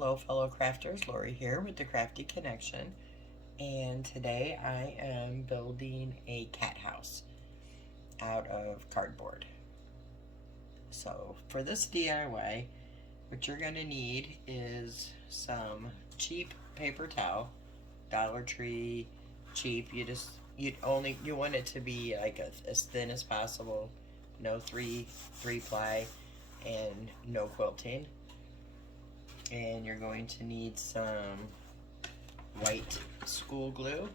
Hello fellow crafters, Lori here with the Crafty Connection, and today I am building a cat house out of cardboard. So for this DIY, what you're going to need is some cheap paper towel, Dollar Tree, cheap. You want it to be like as thin as possible, no three ply, and no quilting. And you're going to need some white school glue.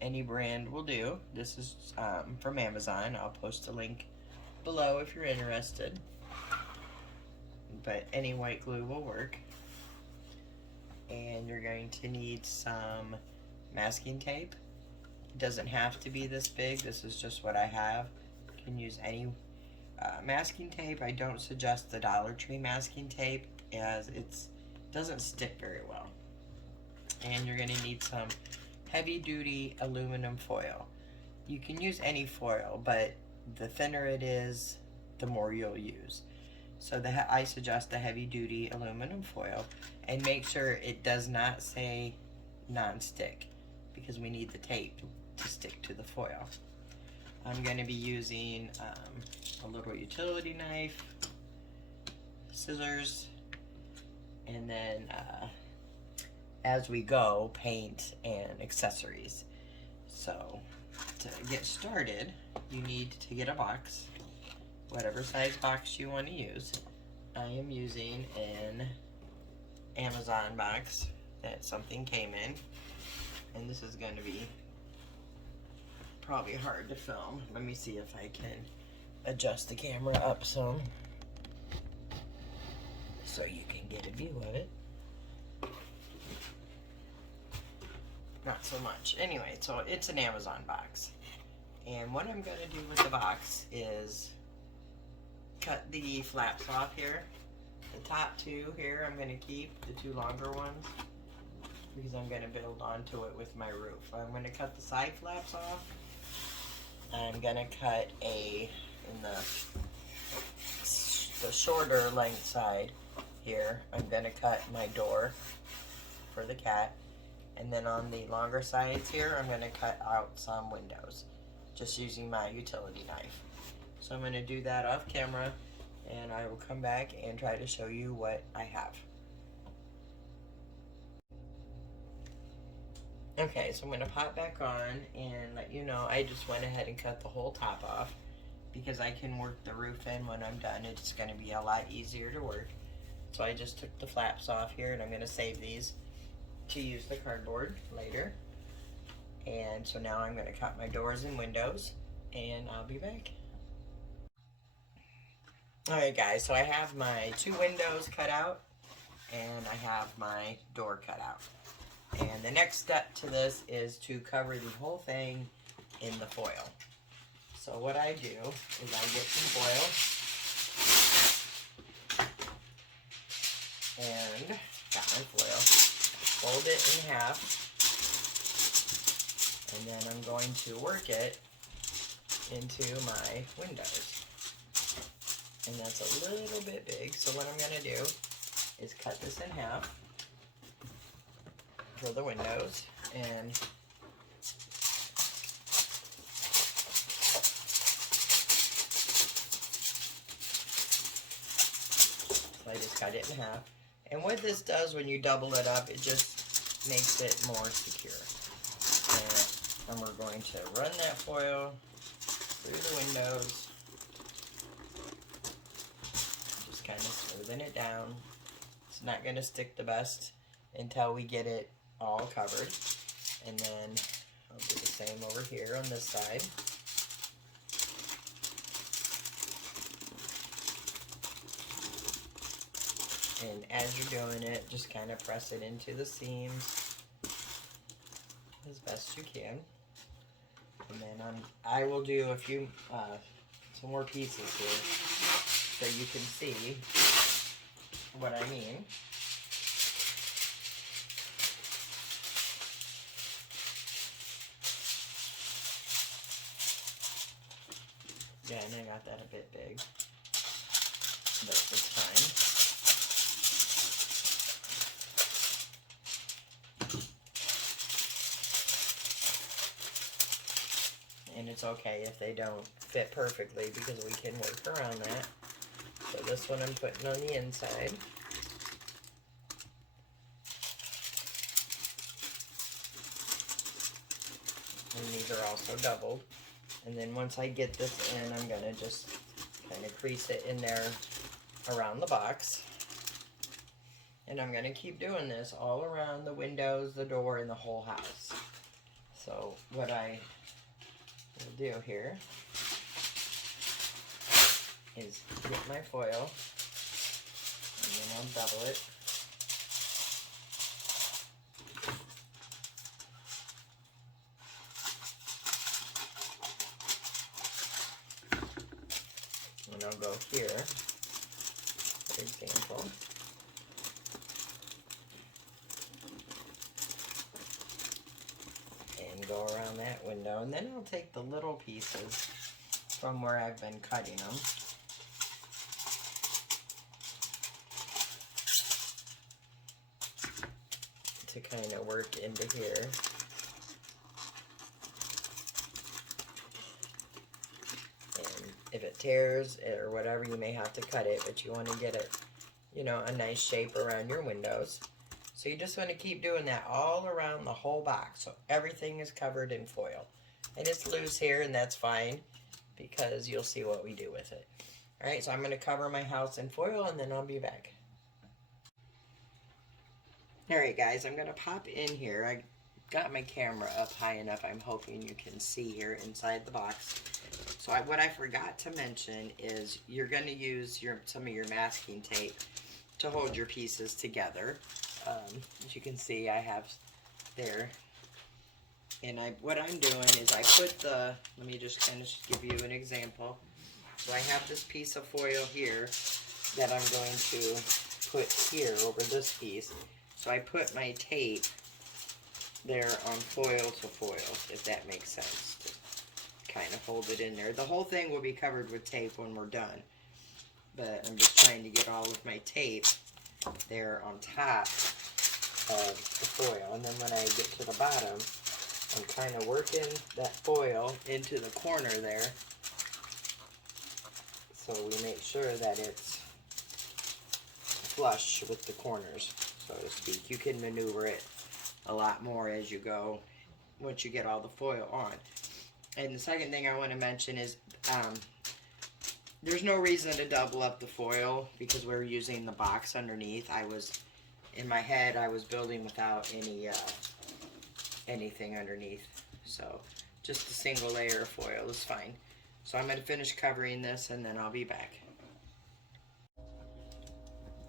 Any brand will do. This is from Amazon. I'll post a link below if you're interested. But any white glue will work. And you're going to need some masking tape. It doesn't have to be this big. This is just what I have. You can use any masking tape. I don't suggest the Dollar Tree masking tape as it doesn't stick very well. And you're going to need some heavy duty aluminum foil. You can use any foil, but the thinner it is, the more you'll use. So I suggest the heavy duty aluminum foil, and make sure it does not say non-stick because we need the tape to stick to the foil. I'm going to be using a little utility knife, scissors, and then as we go, paint and accessories. So to get started, you need to get a box, whatever size box you want to use. I am using an Amazon box that something came in, and this is going to be probably hard to film. Let me see if I can adjust the camera up some so you can get a view of it. Not so much. Anyway, so it's an Amazon box. And what I'm going to do with the box is cut the flaps off here. The top two here I'm going to keep, the two longer ones, because I'm going to build onto it with my roof. I'm going to cut the side flaps off. I'm going to cut in the shorter length side here, I'm going to cut my door for the cat. And then on the longer sides here, I'm going to cut out some windows, just using my utility knife. So I'm going to do that off camera, and I will come back and try to show you what I have. Okay, so I'm going to pop back on and let you know I just went ahead and cut the whole top off because I can work the roof in when I'm done. It's going to be a lot easier to work. So I just took the flaps off here, and I'm going to save these to use the cardboard later. And so now I'm going to cut my doors and windows, and I'll be back. Alright guys, so I have my two windows cut out, and I have my door cut out. And the next step to this is to cover the whole thing in the foil. So what I do is I get some foil, and got my foil, fold it in half, and then I'm going to work it into my windows. And that's a little bit big, so what I'm going to do is cut this in half for the windows, and so I just cut it in half. And what this does when you double it up, it just makes it more secure. And we're going to run that foil through the windows, just kind of smoothing it down. It's not going to stick the best until we get it all covered. And then I'll do the same over here on this side. And as you're doing it, just kind of press it into the seams as best you can. And then I will do a few, some more pieces here so you can see what I mean. Yeah, and I got that a bit big, but it's fine. And it's okay if they don't fit perfectly because we can work around that. So this one I'm putting on the inside. And these are also doubled. And then once I get this in, I'm gonna just kind of crease it in there around the box. And I'm gonna keep doing this all around the windows, the door, and the whole house. So what I will do here is get my foil, and then I'll double it. And I'll go here, for example. And go around that window. And then I'll take the little pieces from where I've been cutting them. To kind of work into here. And if it tears or whatever, you may have to cut it, but you want to get it, you know, a nice shape around your windows. So you just want to keep doing that all around the whole box, so everything is covered in foil. And it's loose here, and that's fine, because you'll see what we do with it. Alright, so I'm going to cover my house in foil, and then I'll be back. Alright guys, I'm going to pop in here. I got my camera up high enough, I'm hoping you can see here inside the box. So what I forgot to mention is you're going to use some of your masking tape to hold your pieces together. As you can see, I have there. And what I'm doing is I put let me just kind of give you an example. So I have this piece of foil here that I'm going to put here over this piece. So I put my tape there on foil to foil, if that makes sense. To kind of hold it in there. The whole thing will be covered with tape when we're done. But I'm just trying to get all of my tape there on top of the foil. And then when I get to the bottom, I'm kind of working that foil into the corner there. So we make sure that it's flush with the corners, so to speak. You can maneuver it a lot more as you go once you get all the foil on. And the second thing I want to mention is there's no reason to double up the foil because we're using the box underneath. In my head, I was building without anything underneath. So just a single layer of foil is fine. So I'm going to finish covering this and then I'll be back.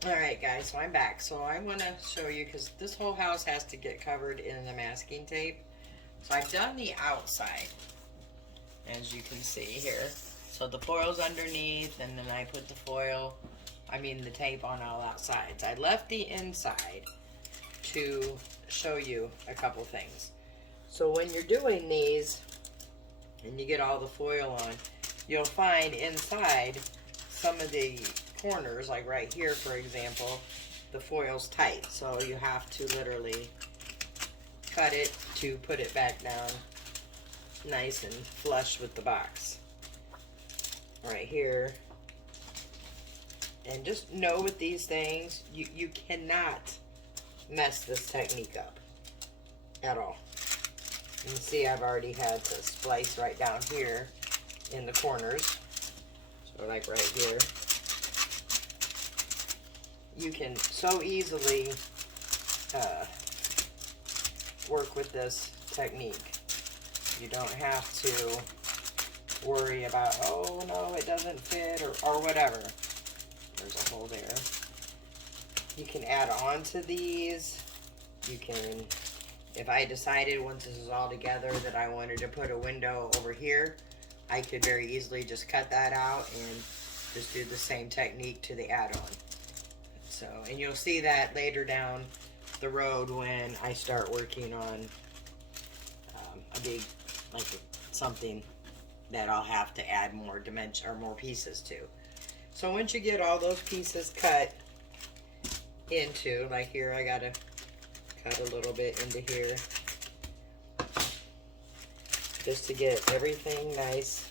Alright guys, so I'm back. So I want to show you, because this whole house has to get covered in the masking tape. So I've done the outside, as you can see here. So the foil's underneath, and then I put the tape on all outsides. I left the inside to show you a couple things. So when you're doing these, and you get all the foil on, you'll find inside some of the corners, like right here for example, the foil's tight. So you have to literally cut it to put it back down nice and flush with the box. Right here. And just know with these things, you cannot mess this technique up at all. You can see I've already had to splice right down here in the corners. So like right here. You can so easily work with this technique. You don't have to worry about, oh no, it doesn't fit, or whatever. There's a hole there. You can add on to these. You can, if I decided once this is all together that I wanted to put a window over here, I could very easily just cut that out and just do the same technique to the add-on. So, and you'll see that later down the road when I start working on a big, like something that I'll have to add more dimension or more pieces to. So once you get all those pieces cut into, like here I gotta cut a little bit into here. just to get everything nice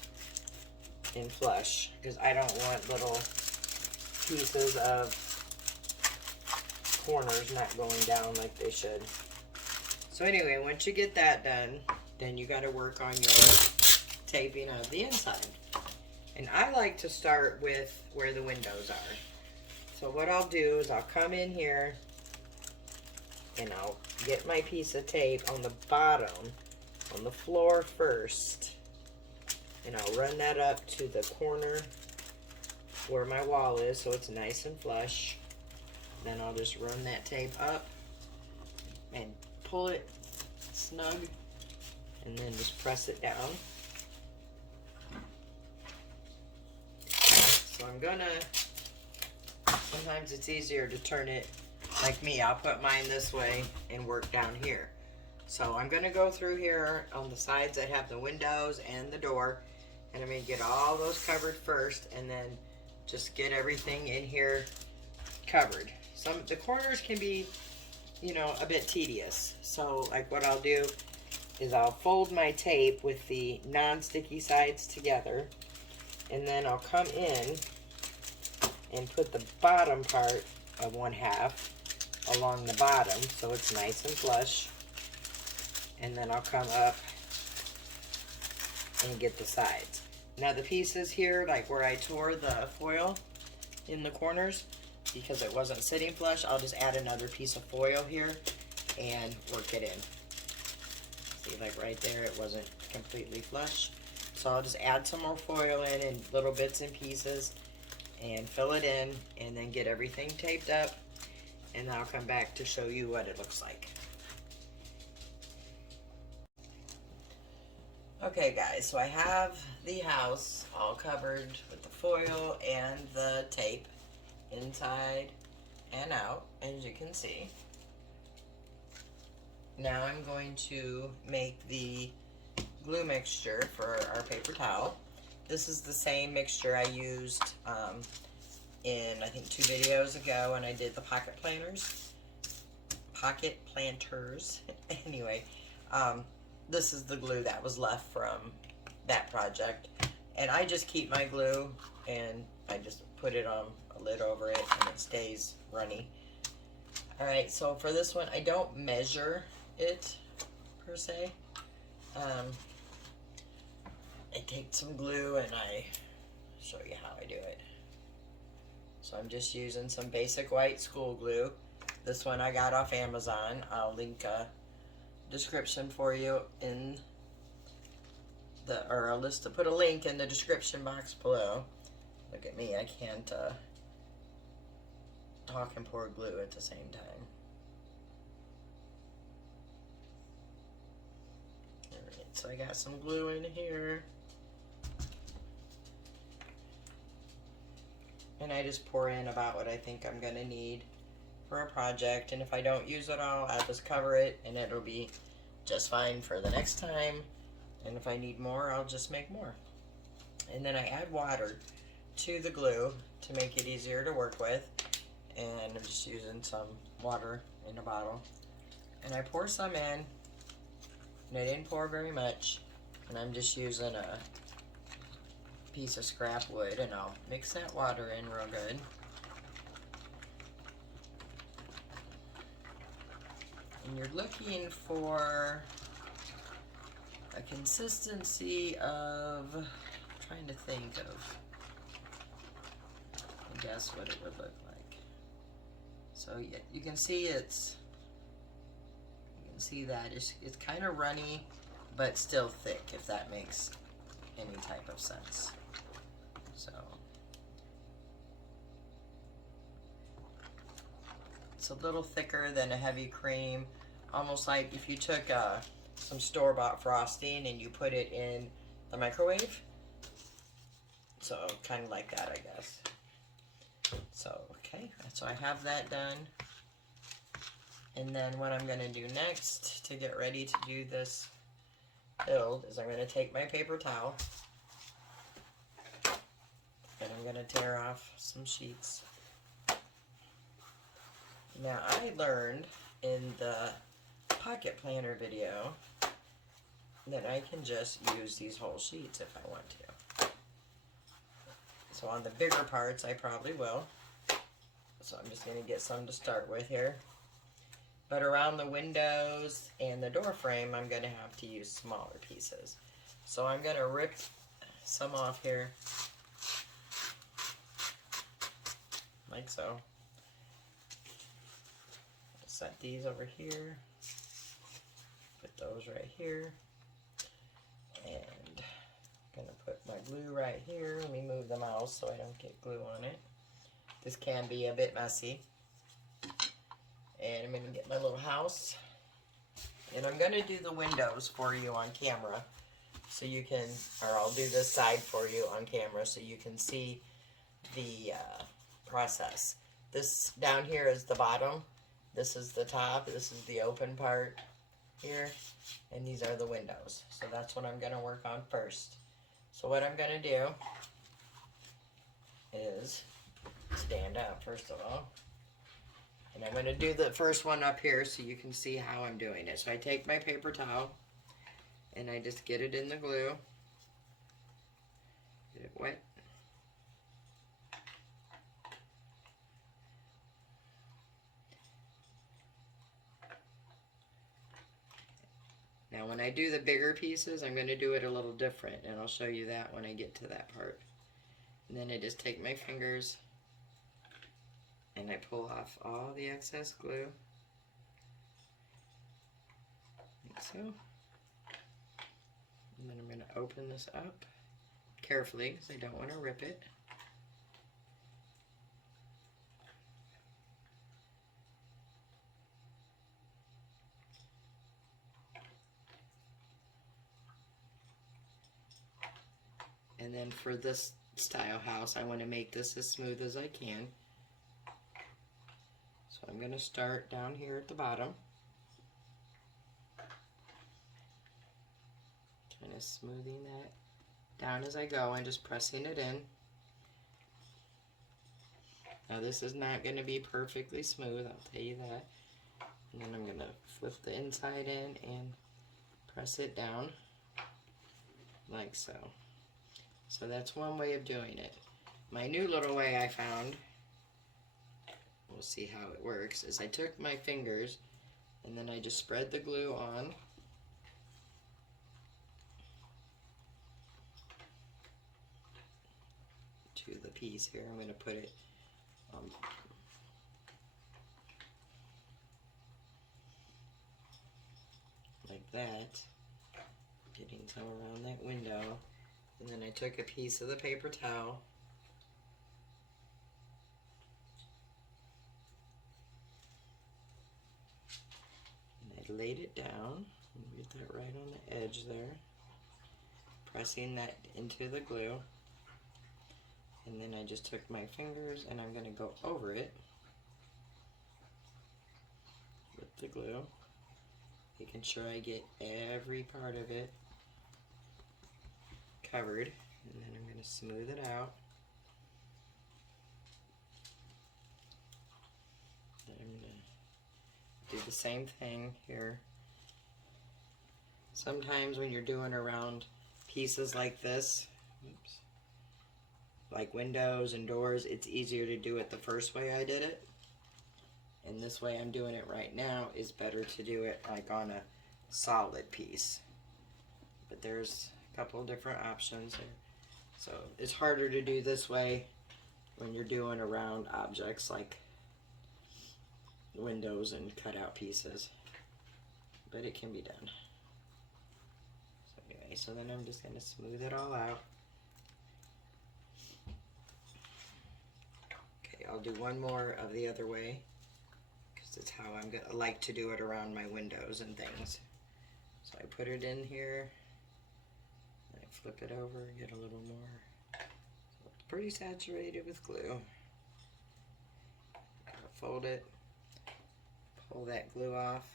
and flush, because I don't want little pieces of corners not going down like they should. So anyway, once you get that done, then you got to work on your taping of the inside. And I like to start with where the windows are. So what I'll do is I'll come in here and I'll get my piece of tape on the bottom, on the floor first, and I'll run that up to the corner where my wall is so it's nice and flush. Then I'll just run that tape up and pull it snug, and then just press it down. So I'm gonna, sometimes it's easier to turn it like me. I'll put mine this way and work down here. So I'm gonna go through here on the sides that have the windows and the door, and I'm gonna get all those covered first, and then just get everything in here covered. Some the corners can be, you know, a bit tedious. So like what I'll do is I'll fold my tape with the non-sticky sides together, and then I'll come in and put the bottom part of 1/2 along the bottom so it's nice and flush. And then I'll come up and get the sides. Now the pieces here, like where I tore the foil in the corners, because it wasn't sitting flush, I'll just add another piece of foil here and work it in. See, like right there, it wasn't completely flush. So I'll just add some more foil in little bits and pieces and fill it in, and then get everything taped up, and then I'll come back to show you what it looks like. Okay guys, so I have the house all covered with the foil and the tape inside and out, as you can see. Now I'm going to make the glue mixture for our paper towel. This is the same mixture I used in I think 2 videos ago when I did the pocket planters. Anyway, this is the glue that was left from that project, and I just keep my glue and I just put it on a lid over it and it stays runny. Alright, so for this one I don't measure it per se. I take some glue and I show you how I do it. So I'm just using some basic white school glue. This one I got off Amazon. I'll link a description for you in the, or I'll list to put a link in the description box below. Look at me, I can't talk and pour glue at the same time. Alright, so I got some glue in here. And I just pour in about what I think I'm gonna need for a project, and if I don't use it all, I'll just cover it and it'll be just fine for the next time, and if I need more, I'll just make more. And then I add water to the glue to make it easier to work with, and I'm just using some water in a bottle, and I pour some in, and I didn't pour very much, and I'm just using a piece of scrap wood, and I'll mix that water in real good. And you're looking for a consistency of, I'm trying to think of, I guess what it would look like. So yeah, you can see it's, you can see that it's kind of runny, but still thick, if that makes any type of sense. So it's a little thicker than a heavy cream, almost like if you took some store-bought frosting and you put it in the microwave. So kind of like that, I guess. So okay, so I have that done. And then what I'm going to do next to get ready to do this build is I'm going to take my paper towel and I'm going to tear off some sheets. Now I learned in the pocket planner video then I can just use these whole sheets if I want to. So on the bigger parts, I probably will. So I'm just going to get some to start with here. But around the windows and the door frame, I'm going to have to use smaller pieces. So I'm going to rip some off here, like so. Set these over here. Put those right here. And I'm going to put my glue right here. Let me move the mouse so I don't get glue on it. This can be a bit messy. And I'm going to get my little house. And I'm going to do the windows for you on camera. So you can, or I'll do this side for you on camera so you can see the process. This down here is the bottom. This is the top. This is the open part here. And these are the windows. So that's what I'm going to work on first. So what I'm going to do is stand up first of all. And I'm going to do the first one up here so you can see how I'm doing it. So I take my paper towel and I just get it in the glue. Get it wet. Now when I do the bigger pieces, I'm going to do it a little different, and I'll show you that when I get to that part. And then I just take my fingers and I pull off all the excess glue, like so. And then I'm going to open this up carefully because I don't want to rip it. And then for this style house, I want to make this as smooth as I can. So I'm going to start down here at the bottom. Kind of smoothing that down as I go and just pressing it in. Now this is not going to be perfectly smooth, I'll tell you that. And then I'm going to flip the inside in and press it down like so. So that's one way of doing it. My new little way I found, we'll see how it works, is I took my fingers and then I just spread the glue on. To the piece here. I'm going to put it like that, getting some around that window. And then I took a piece of the paper towel and I laid it down. Get that right on the edge there, pressing that into the glue. And then I just took my fingers and I'm going to go over it with the glue, making sure I get every part of it covered. And then I'm going to smooth it out. Then I'm going to do the same thing here. Sometimes when you're doing around pieces like this, oops, like windows and doors, it's easier to do it the first way I did it. And this way I'm doing it right now is better to do it like on a solid piece. But there's a couple of different options here. So it's harder to do this way when you're doing around objects like windows and cutout pieces. But it can be done. So anyway, so then I'm just going to smooth it all out. I'll do one more of the other way because it's how I'm gonna like to do it around my windows and things. So I put it in here, and I flip it over, get a little more. So it's pretty saturated with glue. Fold it, pull that glue off,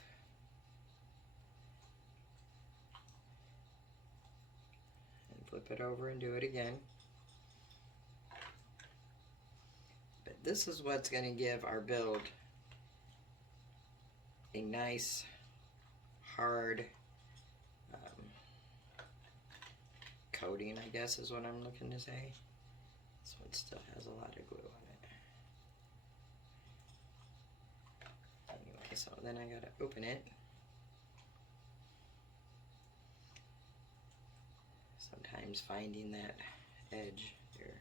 and flip it over and do it again. This is what's going to give our build a nice, hard coating, I guess is what I'm looking to say. This one still has a lot of glue on it. Anyway, so then I gotta open it. Sometimes finding that edge here.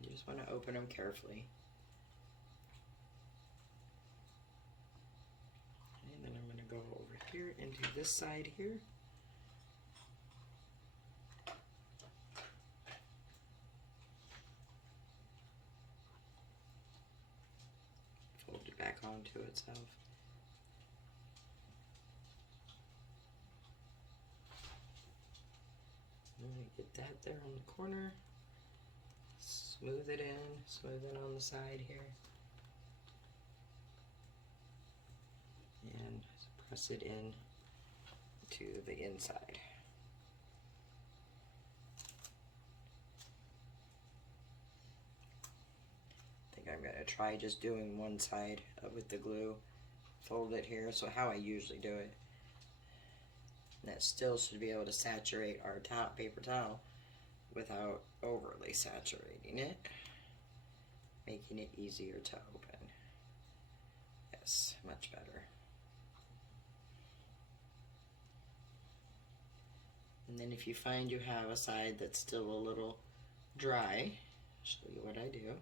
You just want to open them carefully. And then I'm going to go over here into this side here. Fold it back onto itself. I'm going to get that there on the corner. Smooth it in, smooth it on the side here. And press it in to the inside. I think I'm going to try just doing one side with the glue. Fold it here, so how I usually do it. And that still should be able to saturate our top paper towel without overly saturating it, making it easier to open. Yes, much better. And then if you find you have a side that's still a little dry, I'll show you what I do.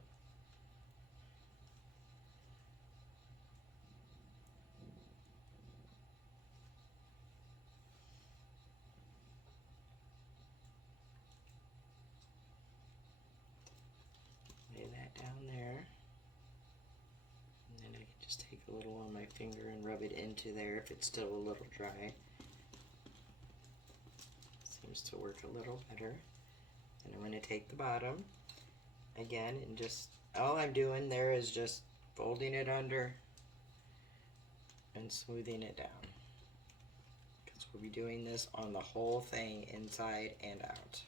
Lay that down there. And then I can just take a little on my finger and rub it into there if it's still a little dry. Seems to work a little better. And I'm going to take the bottom again and just, all I'm doing there is just folding it under and smoothing it down. Because we'll be doing this on the whole thing, inside and out.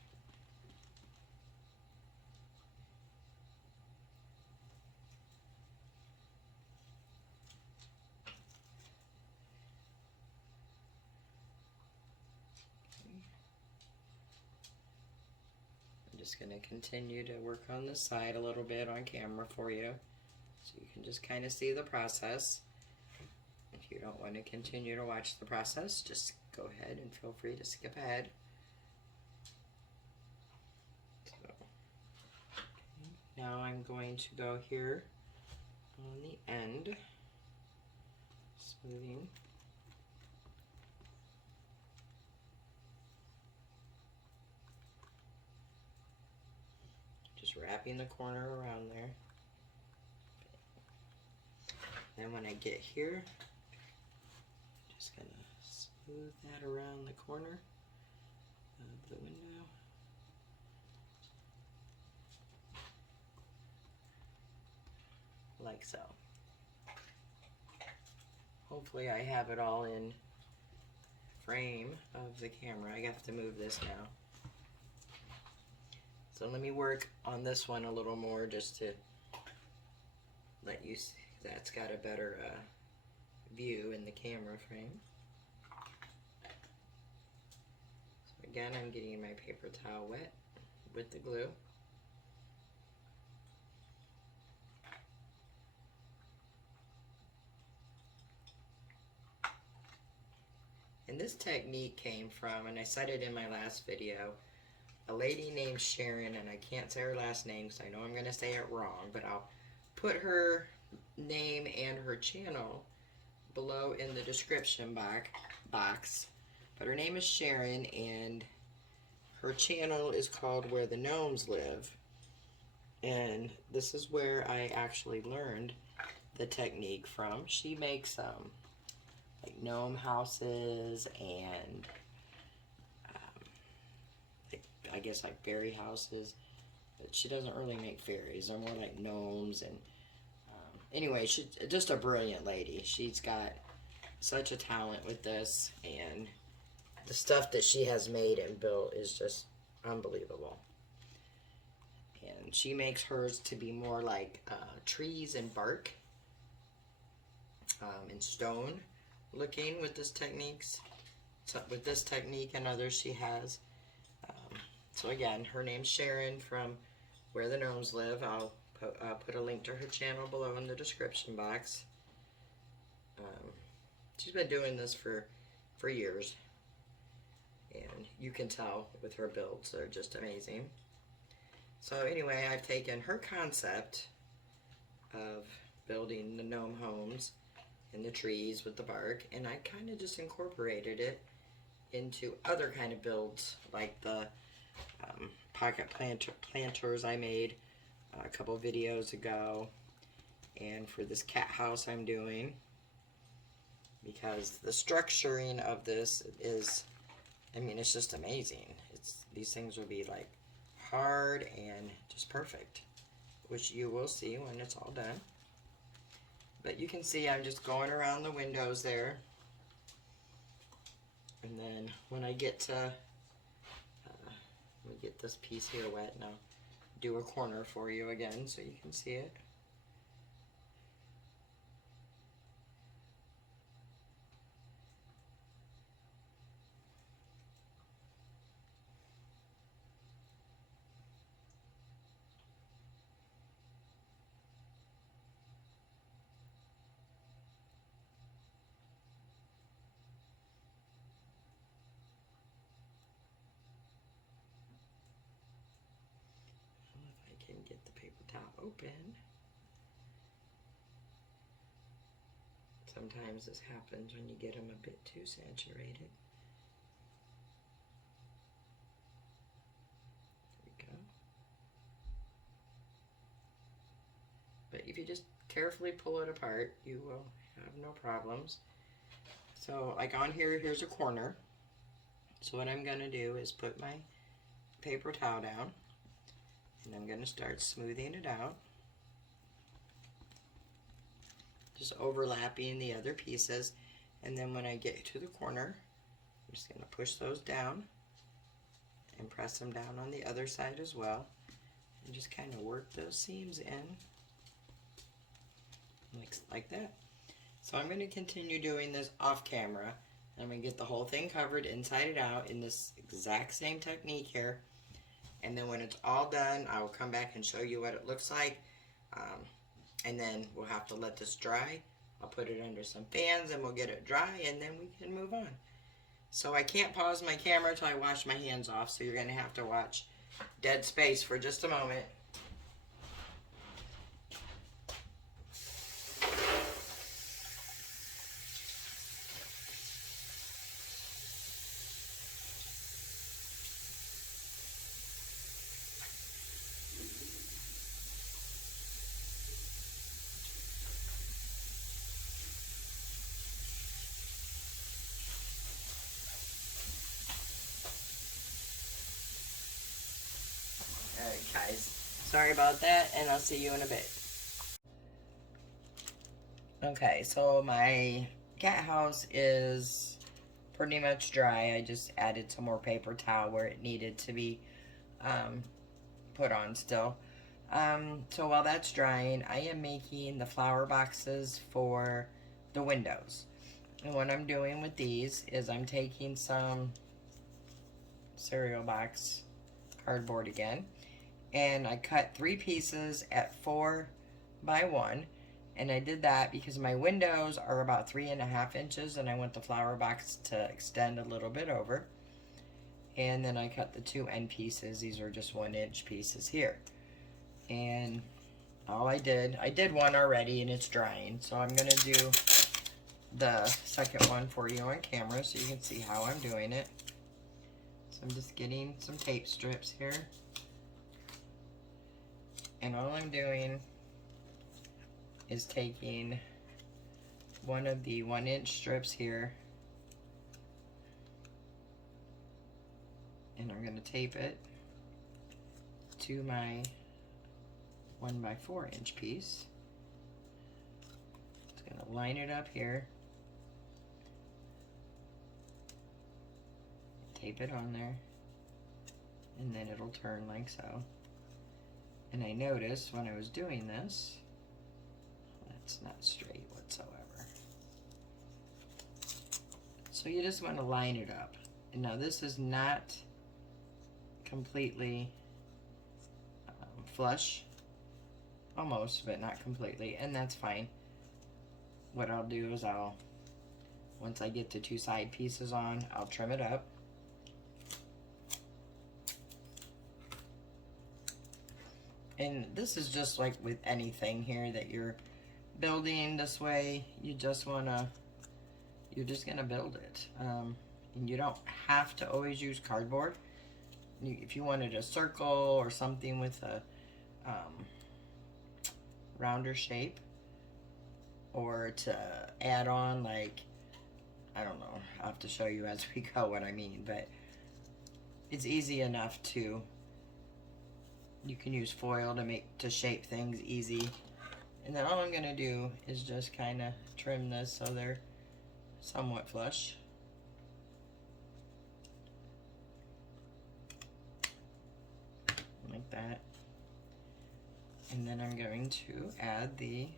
Just going to continue to work on the side a little bit on camera for you, so you can just kind of see the process. If you don't want to continue to watch the process, just go ahead and feel free to skip ahead. So, now I'm going to go here on the end, smoothing. Wrapping the corner around there. Then when I get here, just gonna smooth that around the corner of the window. Like so. Hopefully I have it all in frame of the camera. I have to move this now. So let me work on this one a little more just to let you see. That's got a better view in the camera frame. So again, I'm getting my paper towel wet with the glue. And this technique came from, and I said it in my last video, a lady named Sharon, and I can't say her last name because I know I'm going to say it wrong, but I'll put her name and her channel below in the description box. But her name is Sharon, and her channel is called Where the Gnomes Live. And this is where I actually learned the technique from. She makes like gnome houses and I guess like fairy houses, but she doesn't really make fairies. They're more like gnomes. And anyway, she's just a brilliant lady. She's got such a talent with this, and the stuff that she has made and built is just unbelievable. And she makes hers to be more like trees and bark and stone looking with this techniques. with this technique and others she has. So again, her name's Sharon from Where the Gnomes Live. I'll put a link to her channel below in the description box. She's been doing this for years, and you can tell with her builds, they're just amazing. So anyway, I've taken her concept of building the gnome homes and the trees with the bark, and I kind of just incorporated it into other kind of builds, like the pocket planters I made a couple videos ago, and for this cat house I'm doing, because the structuring of this is, I mean, it's just amazing. These things will be like hard and just perfect, which you will see when it's all done. But you can see I'm just going around the windows there, and then when I get to let me get this piece here wet, and I'll do a corner for you again so you can see it. If I can get the paper towel open. Sometimes this happens when you get them a bit too saturated. There we go. But if you just carefully pull it apart, you will have no problems. So like on here, here's a corner. So what I'm going to do is put my paper towel down, and I'm going to start smoothing it out. Just overlapping the other pieces, and then when I get to the corner, I'm just going to push those down and press them down on the other side as well, and just kind of work those seams in like that. So I'm going to continue doing this off camera. I'm going to get the whole thing covered inside and out in this exact same technique here, and then when it's all done, I will come back and show you what it looks like. And then we'll have to let this dry. I'll put it under some fans and we'll get it dry, and then we can move on. So I can't pause my camera until I wash my hands off, so you're going to have to watch dead space for just a moment. Alright guys, sorry about that, and I'll see you in a bit. Okay, so my cat house is pretty much dry. I just added some more paper towel where it needed to be put on still. So while that's drying, I am making the flower boxes for the windows. And what I'm doing with these is I'm taking some cereal box cardboard again, and I cut 3 pieces at 4 by 1, and I did that because my windows are about 3.5 inches, and I want the flower box to extend a little bit over. And then I cut the 2 end pieces. These are just 1-inch pieces here. And all I did one already, and it's drying, so I'm gonna do the second one for you on camera so you can see how I'm doing it. So I'm just getting some tape strips here, and all I'm doing is taking one of the 1-inch strips here, and I'm going to tape it to my 1 by 4-inch piece. Just going to line it up here, tape it on there, and then it'll turn like so. And I noticed when I was doing this, that's not straight whatsoever. So So you just want to line it up. And now this is not completely flush, almost, but not completely, and that's fine. What I'll do is once I get the two side pieces on, I'll trim it up. And this is just like with anything here that you're building this way, you're just gonna build it. And you don't have to always use cardboard. If you wanted a circle or something with a rounder shape, or to add on, like, I don't know, I'll have to show you as we go what I mean, but it's easy enough to, you can use foil to shape things easy. And then all I'm gonna do is just kind of trim this so they're somewhat flush. Like that. And then I'm going to add the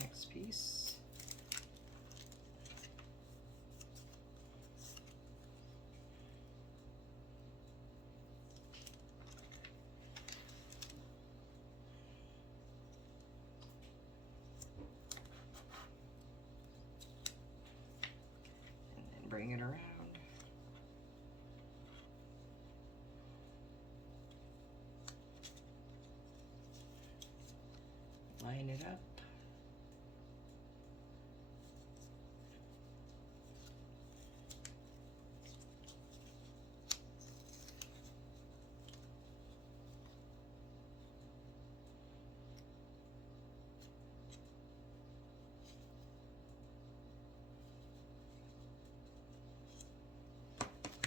next piece. And then bring it around. Line it up.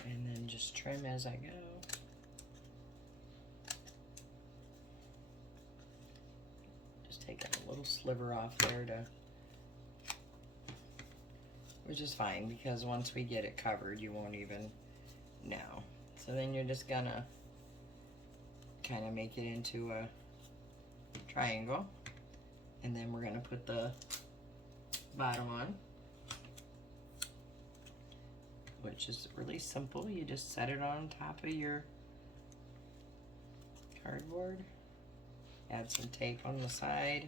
And then just trim as I go. Taking a little sliver off there which is fine, because once we get it covered, you won't even know. So then you're just gonna kind of make it into a triangle, and then we're gonna put the bottom on, which is really simple. You just set it on top of your cardboard. Add some tape on the side.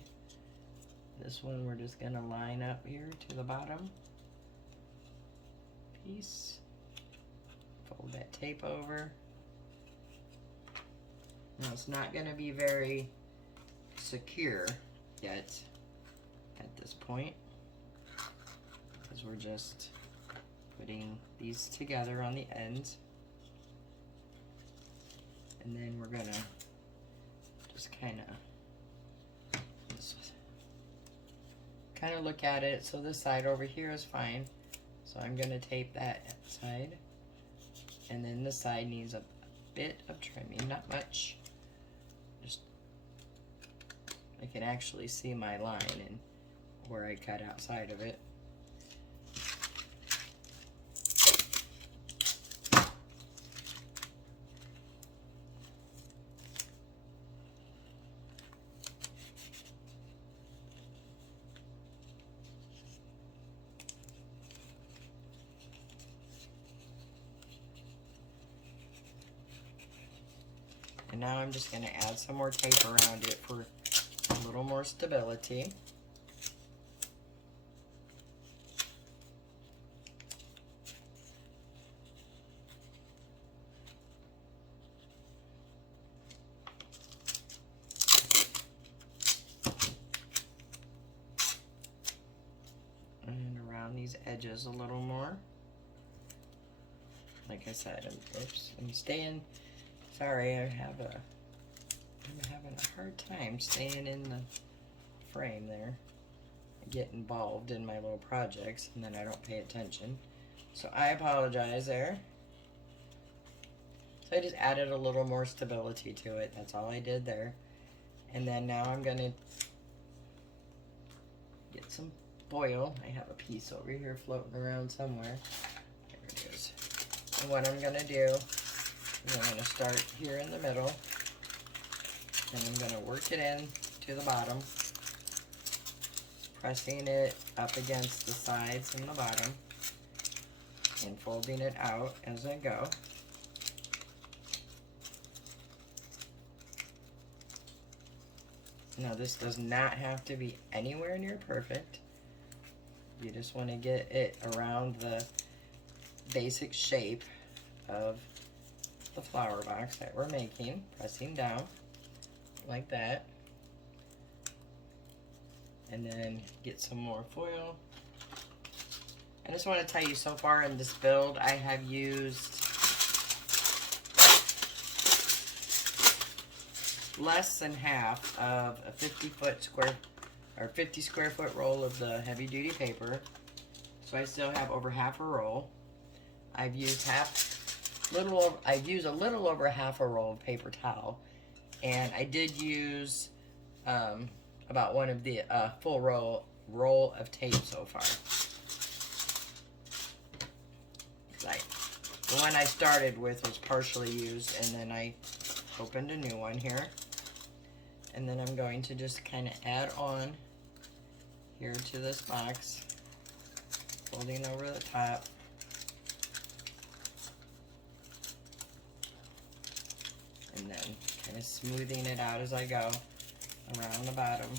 This one we're just gonna line up here to the bottom piece. Fold that tape over. Now it's not gonna be very secure yet at this point, because we're just putting these together on the ends. And then we're gonna just kind of look at it. So this side over here is fine, so I'm going to tape that side, and then this side needs a bit of trimming, not much. Just, I can actually see my line and where I cut outside of it. And now I'm just going to add some more tape around it for a little more stability. And around these edges a little more. Like I said, I'm staying. Sorry, I'm having a hard time staying in the frame there. I get involved in my little projects and then I don't pay attention. So I apologize there. So I just added a little more stability to it. That's all I did there. And then now I'm gonna get some foil. I have a piece over here floating around somewhere. There it is. And what I'm gonna do, I'm going to start here in the middle, and I'm going to work it in to the bottom, pressing it up against the sides and the bottom, and folding it out as I go. Now this does not have to be anywhere near perfect. You just want to get it around the basic shape of the flower box that we're making, pressing down like that. And then get some more foil. I just want to tell you, so far in this build, I have used less than half of a 50 square foot roll of the heavy duty paper. So I still have over half a roll. I've used a little over half a roll of paper towel, and I did use about one of the full roll of tape so far. Like the one I started with was partially used, and then I opened a new one here. And then I'm going to just kind of add on here to this box, folding over the top. And then kind of smoothing it out as I go around the bottom.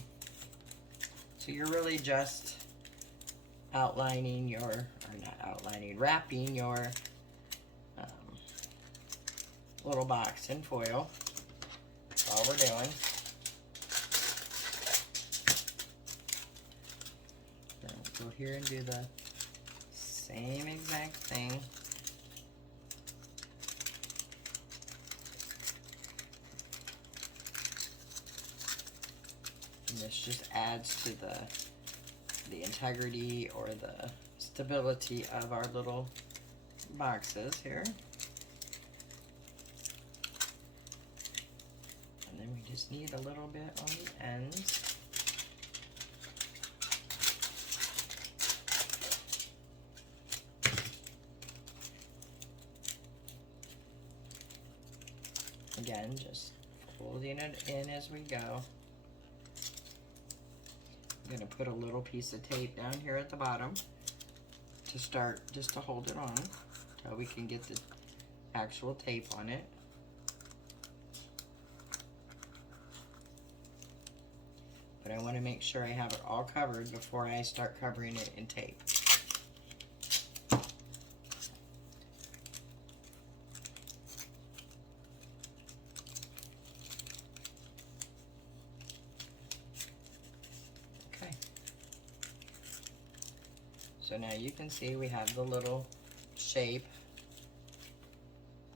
So you're really just outlining your, or not outlining, wrapping your little box in foil. That's all we're doing. Then we'll go here and do the same exact thing. And this just adds to the integrity or the stability of our little boxes here. And then we just need a little bit on the ends. Again, just folding it in as we go. I'm going to put a little piece of tape down here at the bottom to start, just to hold it on until we can get the actual tape on it. But I want to make sure I have it all covered before I start covering it in tape. So now you can see we have the little shape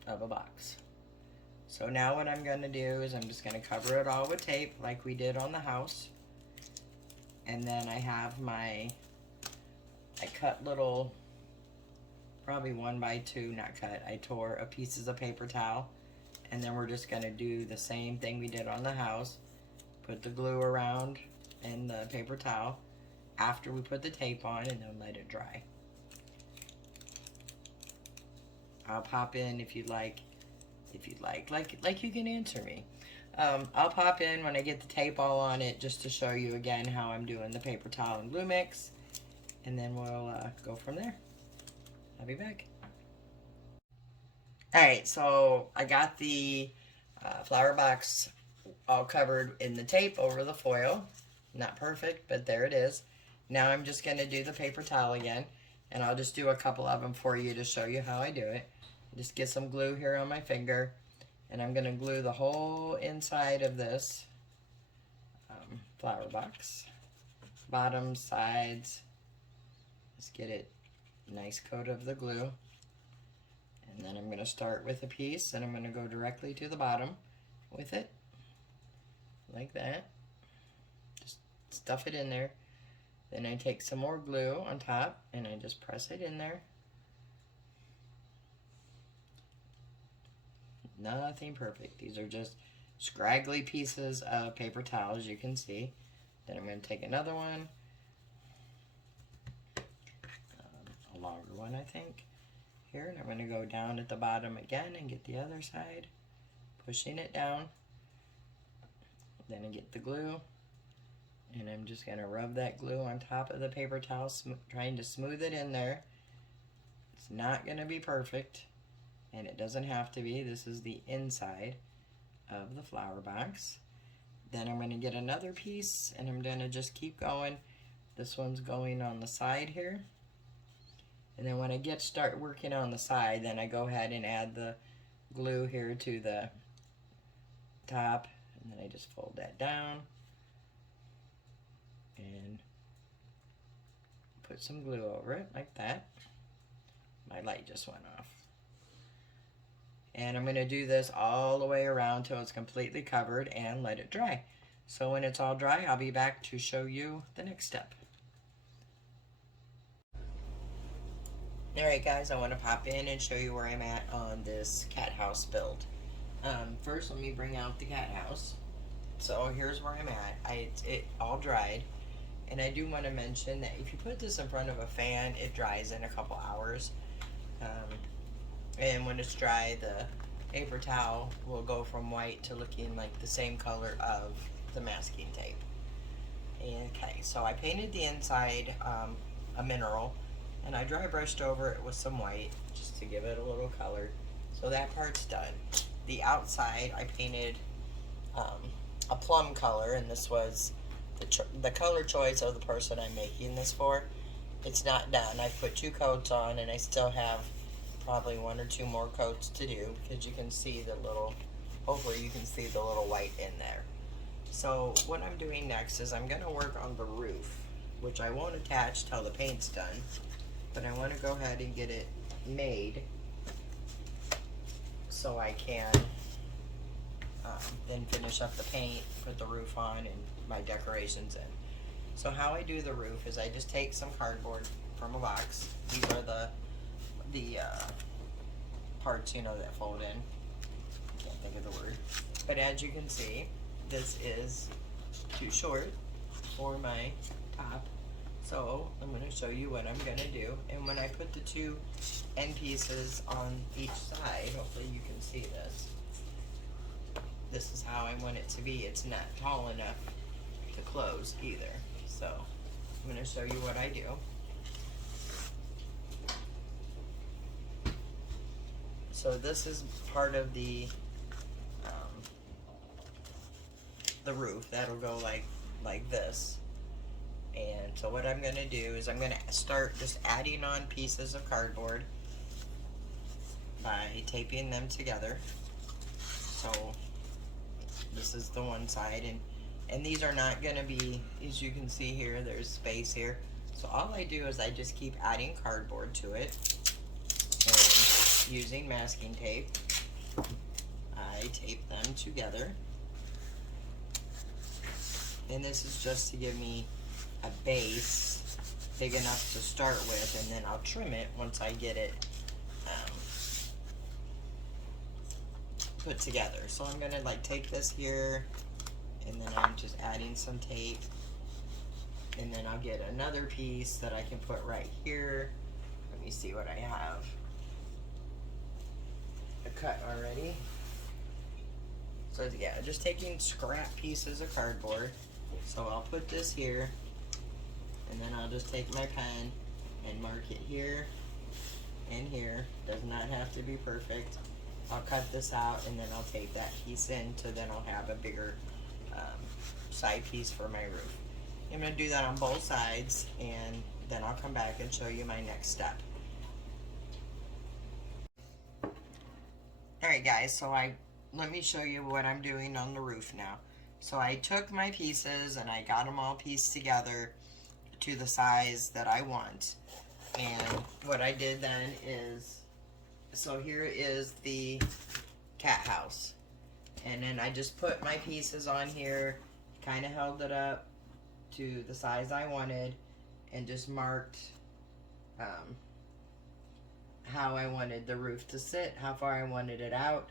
of a box. So now what I'm going to do is I'm just going to cover it all with tape like we did on the house. And then I have I cut little, probably 1 by 2, not cut, I tore a pieces of paper towel. And then we're just going to do the same thing we did on the house. Put the glue around in the paper towel after we put the tape on, and then let it dry. I'll pop in if you'd like you can answer me. I'll pop in when I get the tape all on it, just to show you again how I'm doing the paper towel and glue mix, and then we'll go from there. I'll be back. Alright, so I got the flower box all covered in the tape over the foil. Not perfect, but there it is. Now I'm just going to do the paper towel again, and I'll just do a couple of them for you to show you how I do it. Just get some glue here on my finger, and I'm going to glue the whole inside of this flower box. Bottom, sides. Just get it nice coat of the glue. And then I'm going to start with a piece, and I'm going to go directly to the bottom with it. Like that. Just stuff it in there. Then I take some more glue on top, and I just press it in there. Nothing perfect. These are just scraggly pieces of paper towel, as you can see. Then I'm going to take another one. A longer one, I think. Here, and I'm going to go down at the bottom again and get the other side. Pushing it down. Then I get the glue. And I'm just going to rub that glue on top of the paper towel, trying to smooth it in there. It's not going to be perfect, and it doesn't have to be. This is the inside of the flower box. Then I'm going to get another piece, and I'm going to just keep going. This one's going on the side here. And then when I start working on the side, then I go ahead and add the glue here to the top, and then I just fold that down and put some glue over it like that. My light just went off. And I'm going to do this all the way around till it's completely covered and let it dry. So when it's all dry, I'll be back to show you the next step. Alright guys, I want to pop in and show you where I'm at on this cat house build. First, let me bring out the cat house. So here's where I'm at. It all dried. And I do want to mention that if you put this in front of a fan, it dries in a couple hours. And when it's dry, the paper towel will go from white to looking like the same color of the masking tape. Okay, so I painted the inside a mineral, and I dry brushed over it with some white just to give it a little color. So that part's done. The outside I painted a plum color, and this was the color choice of the person I'm making this for. It's not done. I put 2 coats on, and I still have probably 1 or 2 more coats to do, because you can see the little, hopefully you can see the little white in there. So what I'm doing next is I'm going to work on the roof, which I won't attach till the paint's done, but I want to go ahead and get it made so I can then finish up the paint, put the roof on, and my decorations in. So how I do the roof is I just take some cardboard from a box. These are the parts, you know, that fold in. Can't think of the word. But as you can see, this is too short for my top. So I'm going to show you what I'm going to do. And when I put the 2 end pieces on each side, hopefully you can see this. This is how I want it to be. It's not tall enough to close either. So I'm going to show you what I do. So this is part of the roof. That'll go like this. And so what I'm going to do is I'm going to start just adding on pieces of cardboard by taping them together. So this is the one side, and these are not going to be, as you can see here, there's space here. So all I do is I just keep adding cardboard to it, and using masking tape, I tape them together. And this is just to give me a base big enough to start with, and then I'll trim it once I get it put together. So I'm gonna take this here, and then I'm just adding some tape, and then I'll get another piece that I can put right here. Let me see what I have. A cut already. So yeah, just taking scrap pieces of cardboard. So I'll put this here, and then I'll just take my pen and mark it here and here. Does not have to be perfect. I'll cut this out, and then I'll tape that piece in, so then I'll have a bigger side piece for my roof. I'm going to do that on both sides, and then I'll come back and show you my next step. Alright guys, so let me show you what I'm doing on the roof now. So I took my pieces and I got them all pieced together to the size that I want. And what I did then is, so here is the cat house. And then I just put my pieces on here, kind of held it up to the size I wanted, and just marked how I wanted the roof to sit, how far I wanted it out.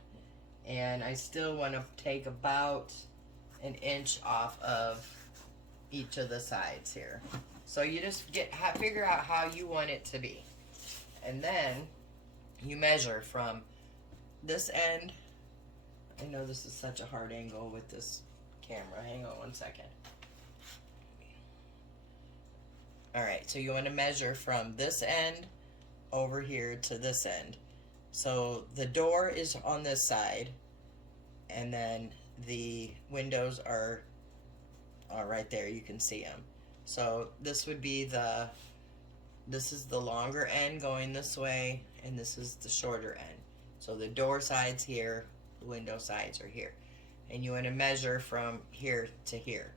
And I still want to take about an inch off of each of the sides here. So you just figure out how you want it to be. And then you measure from this end. I know this is such a hard angle with this camera. Hang on one second. Alright, so you want to measure from this end over here to this end. So the door is on this side, and then the windows are right there. You can see them. So this would be this is the longer end going this way, and this is the shorter end. So the door sides here, the window sides are here. And you want to measure from here to here.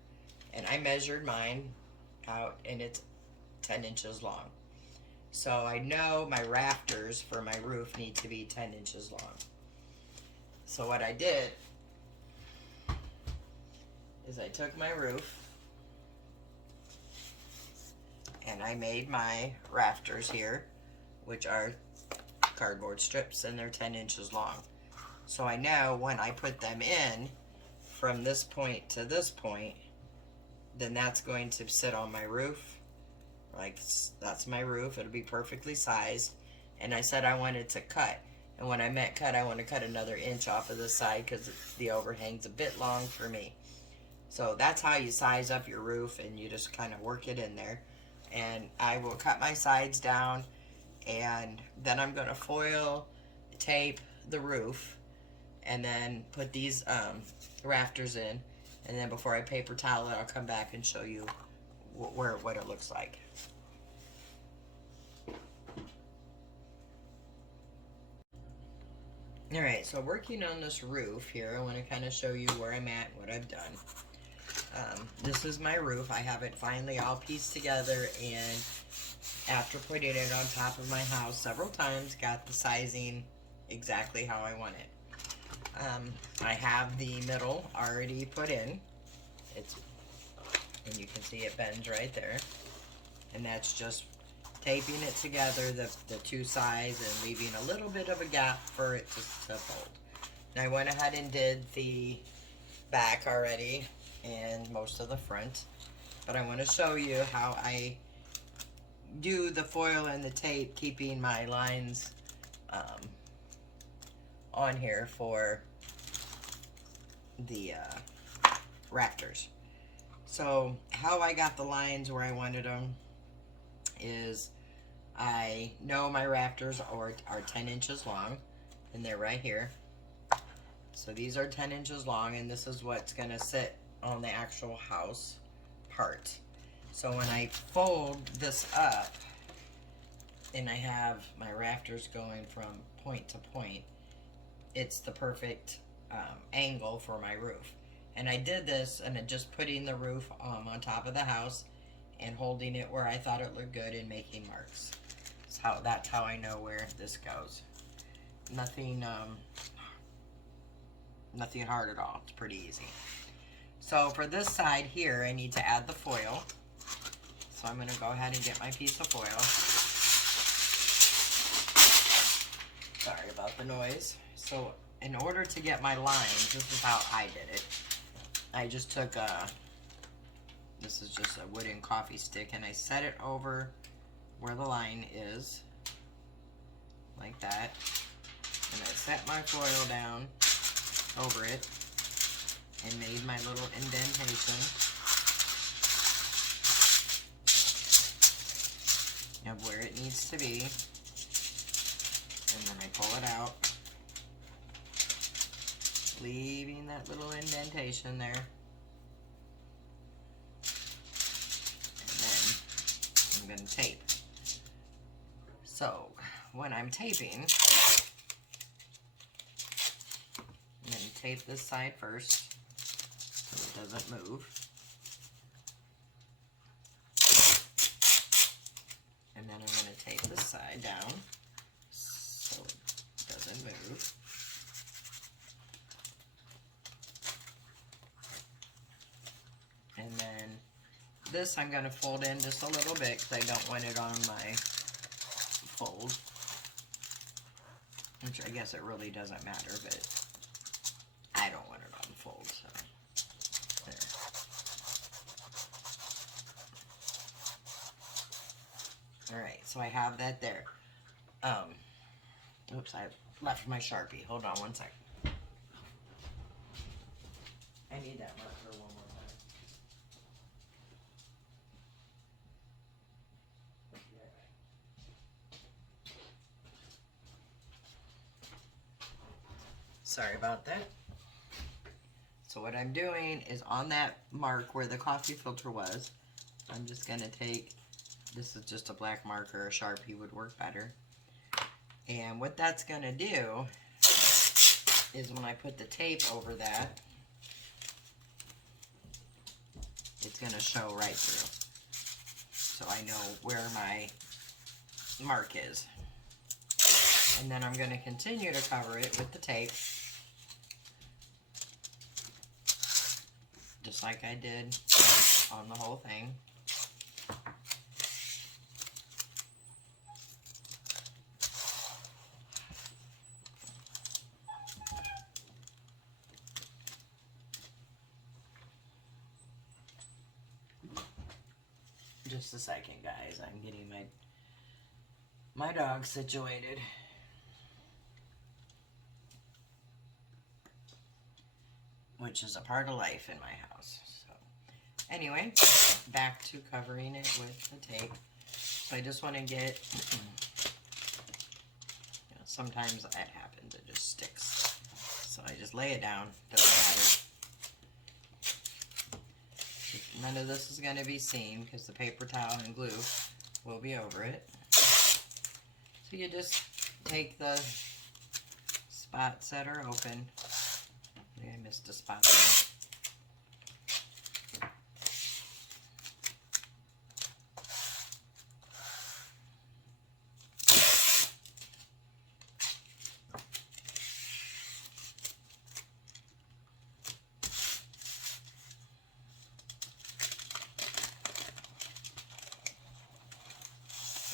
And I measured mine out, and it's 10 inches long. So I know my rafters for my roof need to be 10 inches long. So what I did is I took my roof and I made my rafters here, which are cardboard strips, and they're 10 inches long. So I know when I put them in from this point to this point, then that's going to sit on my roof. Like, that's my roof. It'll be perfectly sized. And I said I wanted to cut. And when I meant cut, I want to cut another inch off of the side because the overhang's a bit long for me. So that's how you size up your roof, and you just kind of work it in there. And I will cut my sides down, and then I'm going to foil tape the roof, and then put these rafters in. And then before I paper towel it, I'll come back and show you what it looks like. Alright, so working on this roof here, I want to kind of show you where I'm at, what I've done. This is my roof. I have it finally all pieced together, and after putting it on top of my house several times, got the sizing exactly how I want it. I have the middle already put in. And you can see it bends right there. And that's just taping it together, the two sides, and leaving a little bit of a gap for it to fold. And I went ahead and did the back already and most of the front. But I want to show you how I do the foil and the tape, keeping my lines on here for the rafters. So how I got the lines where I wanted them is I know my rafters are 10 inches long, and they're right here. So these are 10 inches long, and this is what's going to sit on the actual house part. So when I fold this up, and I have my rafters going from point to point, it's the perfect angle for my roof. And I did this, and just putting the roof on top of the house and holding it where I thought it looked good and making marks. That's how I know where this goes. Nothing hard at all. It's pretty easy. So for this side here, I need to add the foil. So I'm going to go ahead and get my piece of foil. Sorry about the noise. So in order to get my lines, this is how I did it. I just took this is just a wooden coffee stick, and I set it over where the line is, like that. And I set my foil down over it and made my little indentation of where it needs to be. And then I pull it out, leaving that little indentation there. And then I'm going to tape. So when I'm taping, I'm going to tape this side first so it doesn't move. And then I'm going to tape this side down so it doesn't move. And then this I'm going to fold in just a little bit because I don't want it on my fold. Which I guess it really doesn't matter, but I don't want it on fold, so there. Alright, so I have that there. Oops, I left my Sharpie. Hold on one second. I need that marker one more time. Sorry about that. So what I'm doing is on that mark where the coffee filter was, I'm just going to take, this is just a black marker, a Sharpie would work better. And what that's going to do is when I put the tape over that, it's going to show right through. So I know where my mark is. And then I'm going to continue to cover it with the tape, just like I did on the whole thing. Just a second, guys. I'm getting my dog situated. Which is a part of life in my house. So anyway, back to covering it with the tape. So I just want to get, sometimes that happens, it just sticks. So I just lay it down, doesn't matter. None of this is going to be seen because the paper towel and glue will be over it. So you just take the spots that are open. I missed a spot there.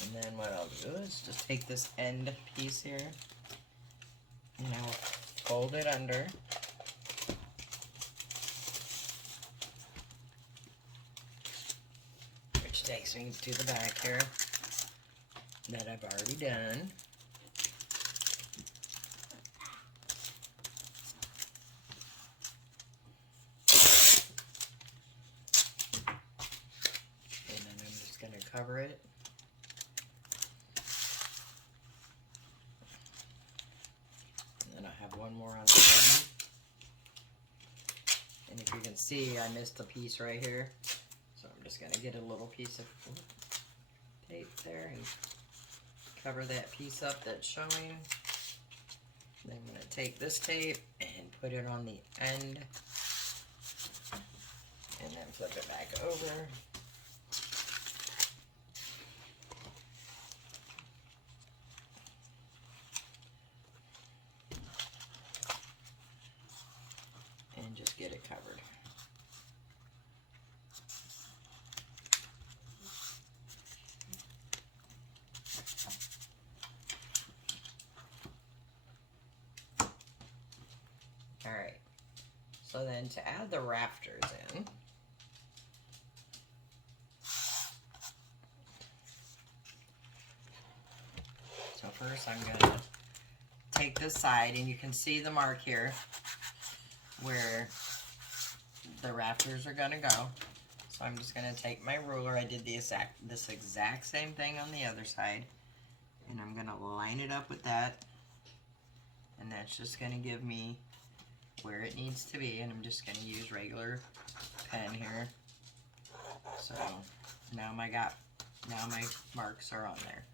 And then what I'll do is just take this end piece here and I will fold it under. Which takes me to the back here that I've already done. And then I'm just going to cover it. And then I have one more on the end. And if you can see, I missed a piece right here. So I'm just going to get a little piece of tape there and cover that piece up that's showing. Then I'm going to take this tape and put it on the end. And then flip it back over. And just get it covered. Alright, so then to add the rafters in, so first I'm going to take this side, and you can see the mark here where the rafters are going to go. So I'm just going to take my ruler, I did this exact same thing on the other side, and I'm going to line it up with that, and that's just going to give me where it needs to be, and I'm just going to use regular pen here. So now my marks are on there.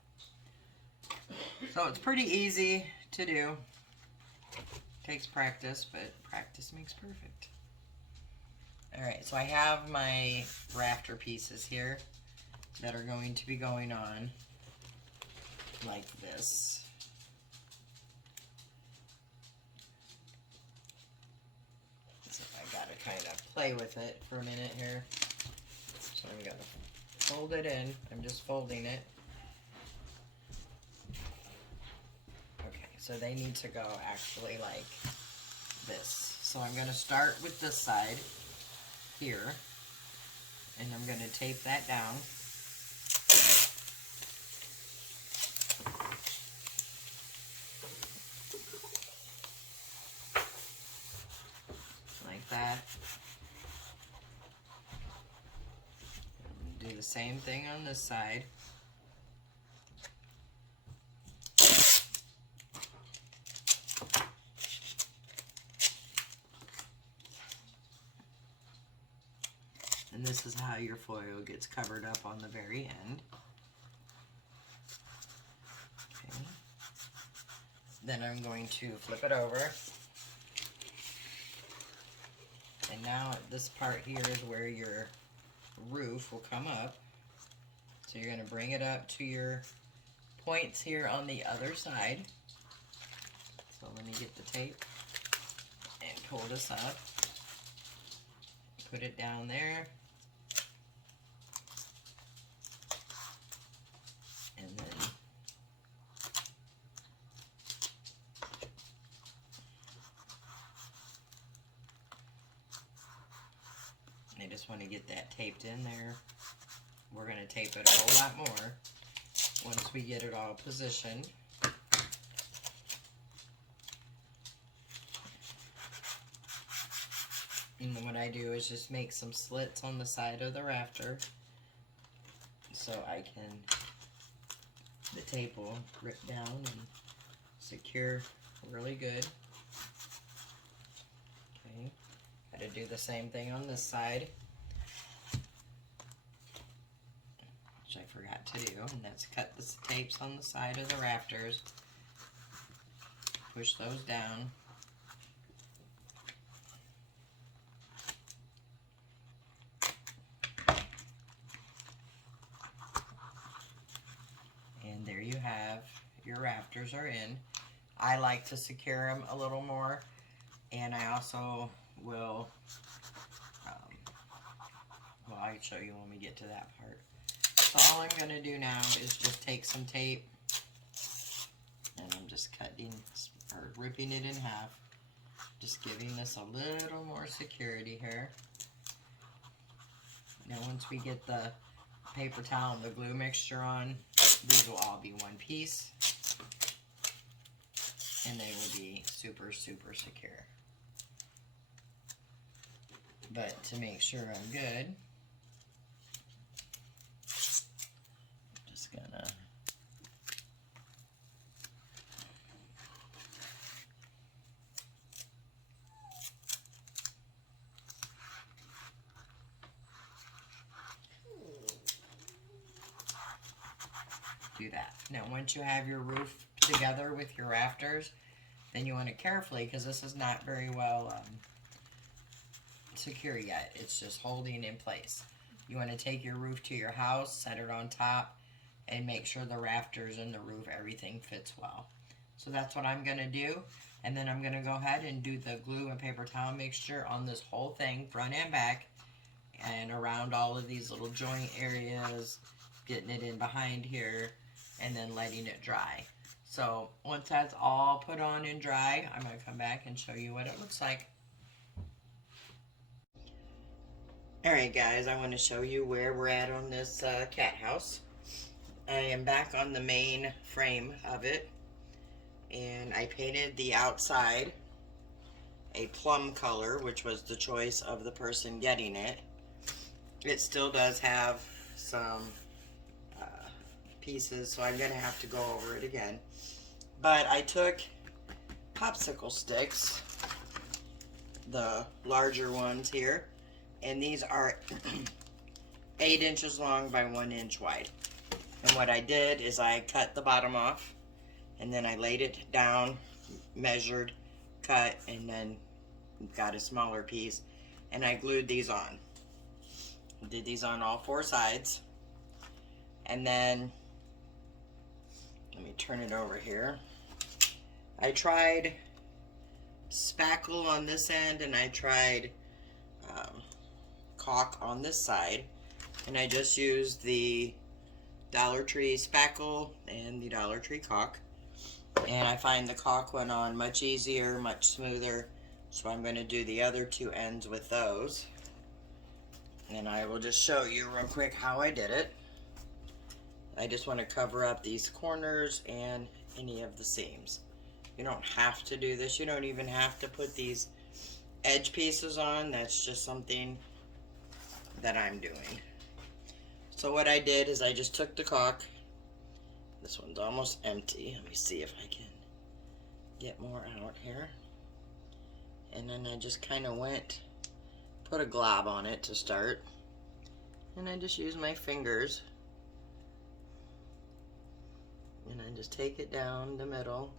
So it's pretty easy to do. Takes practice, but practice makes perfect. Alright, so I have my rafter pieces here that are going to be going on like this. Gotta kind of play with it for a minute here. So I'm gonna fold it in. I'm just folding it. Okay, so they need to go actually like this. So I'm gonna start with this side here, and I'm gonna tape that down. That. Do the same thing on this side. this is how your foil gets covered up on the very end. Okay. Then I'm going to flip it over. And now this part here is where your roof will come up. So you're going to bring it up to your points here on the other side. So let me get the tape and pull this up. Put it down there. And then I just want to get that taped in there. We're going to tape it a whole lot more once we get it all positioned. And then what I do is just make some slits on the side of the rafter so I can, the tape will rip down and secure really good. Okay, got to do the same thing on this side, which I forgot to do, and that's cut the tapes on the side of the rafters, push those down. There you have, your rafters are in. I like to secure them a little more, and I also will, well, I'll show you when we get to that part. So all I'm going to do now is just take some tape, and I'm just cutting or ripping it in half, just giving this a little more security here. Now once we get the paper towel and the glue mixture on, these will all be one piece, and they will be super, super secure. But to make sure I'm good, I'm just gonna do that. Now once you have your roof together with your rafters, then you want to carefully, because this is not very well secure yet, it's just holding in place. You want to take your roof to your house, set it on top, and make sure the rafters and the roof, everything fits well. So that's what I'm going to do, and then I'm going to go ahead and do the glue and paper towel mixture on this whole thing, front and back, and around all of these little joint areas, getting it in behind here, and then letting it dry. So once that's all put on and dry, I'm going to come back and show you what it looks like. Alright guys, I want to show you where we're at on this cat house. I am back on the main frame of it, and I painted the outside a plum color, which was the choice of the person getting it. It still does have some pieces, so I'm going to have to go over it again. But I took popsicle sticks, the larger ones here, and these are 8 inches long by 1 inch wide. And what I did is I cut the bottom off, and then I laid it down, measured, cut, and then got a smaller piece, and I glued these on. Did these on all 4 sides, and then let me turn it over here. I tried spackle on this end, and I tried caulk on this side, and I just used the Dollar Tree spackle and the Dollar Tree caulk, and I find the caulk went on much easier, much smoother, so I'm going to do the other 2 ends with those, and I will just show you real quick how I did it. I just want to cover up these corners and any of the seams. You don't have to do this. You don't even have to put these edge pieces on. That's just something that I'm doing. So what I did is I just took the caulk. This one's almost empty. Let me see if I can get more out here. And then I just kind of put a glob on it to start. And I just use my fingers and I just take it down the middle.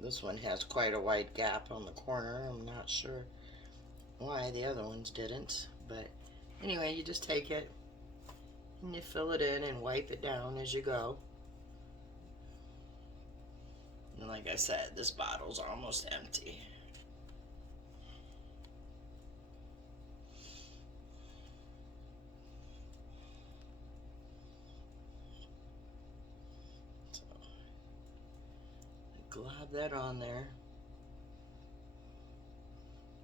This one has quite a wide gap on the corner. I'm not sure why the other ones didn't, but anyway, you just take it and you fill it in and wipe it down as you go. And like I said, this bottle's almost empty. So, glob that on there.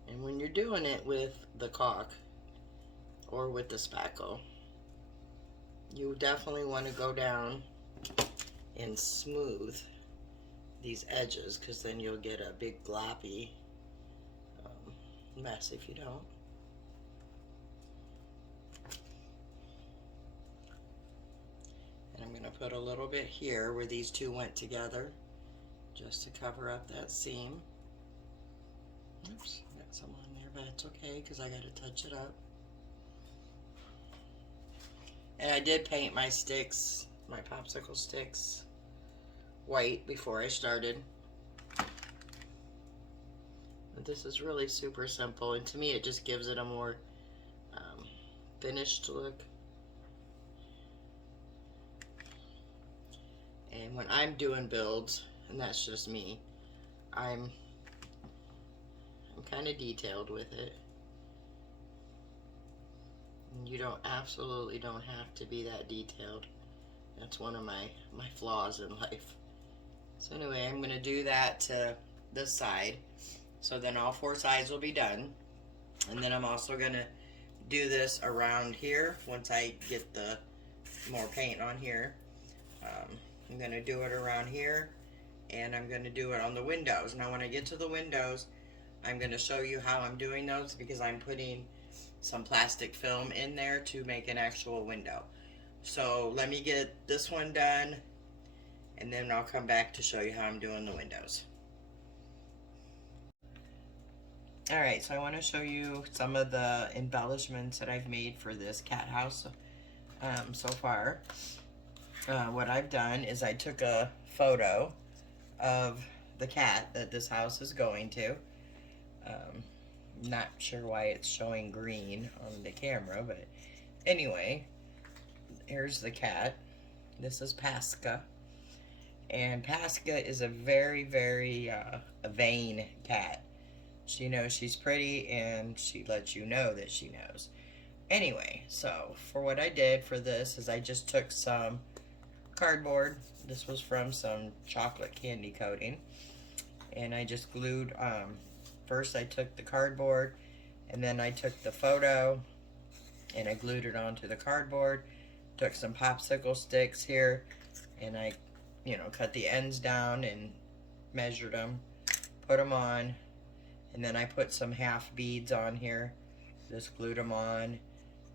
And when you're doing it with the caulk or with the spackle, you definitely want to go down and smooth these edges, because then you'll get a big gloppy mess if you don't. And I'm going to put a little bit here where these two went together, just to cover up that seam. Oops, got some on there, but it's okay because I got to touch it up. And I did paint my sticks, my popsicle sticks, white before I started. But this is really super simple, and to me it just gives it a more finished look. And when I'm doing builds, and that's just me, I'm kind of detailed with it. And you absolutely don't have to be that detailed. That's one of my flaws in life. So anyway, I'm going to do that to this side. So then all four sides will be done. And then I'm also going to do this around here once I get the more paint on here. I'm going to do it around here, and I'm going to do it on the windows. Now when I get to the windows, I'm going to show you how I'm doing those, because I'm putting some plastic film in there to make an actual window. So let me get this one done, and then I'll come back to show you how I'm doing the windows. Alright, so I want to show you some of the embellishments that I've made for this cat house so far. What I've done is I took a photo of the cat that this house is going to. Not sure why it's showing green on the camera, but anyway, here's the cat. This is Pasca, and Pasca is a very, very vain cat. She knows she's pretty, and she lets you know that she knows. Anyway, so for what I did for this is I just took some cardboard. This was from some chocolate candy coating, and I just glued first I took the cardboard, and then I took the photo and I glued it onto the cardboard. Took some popsicle sticks here, and I cut the ends down and measured them, put them on, and then I put some half beads on here, just glued them on,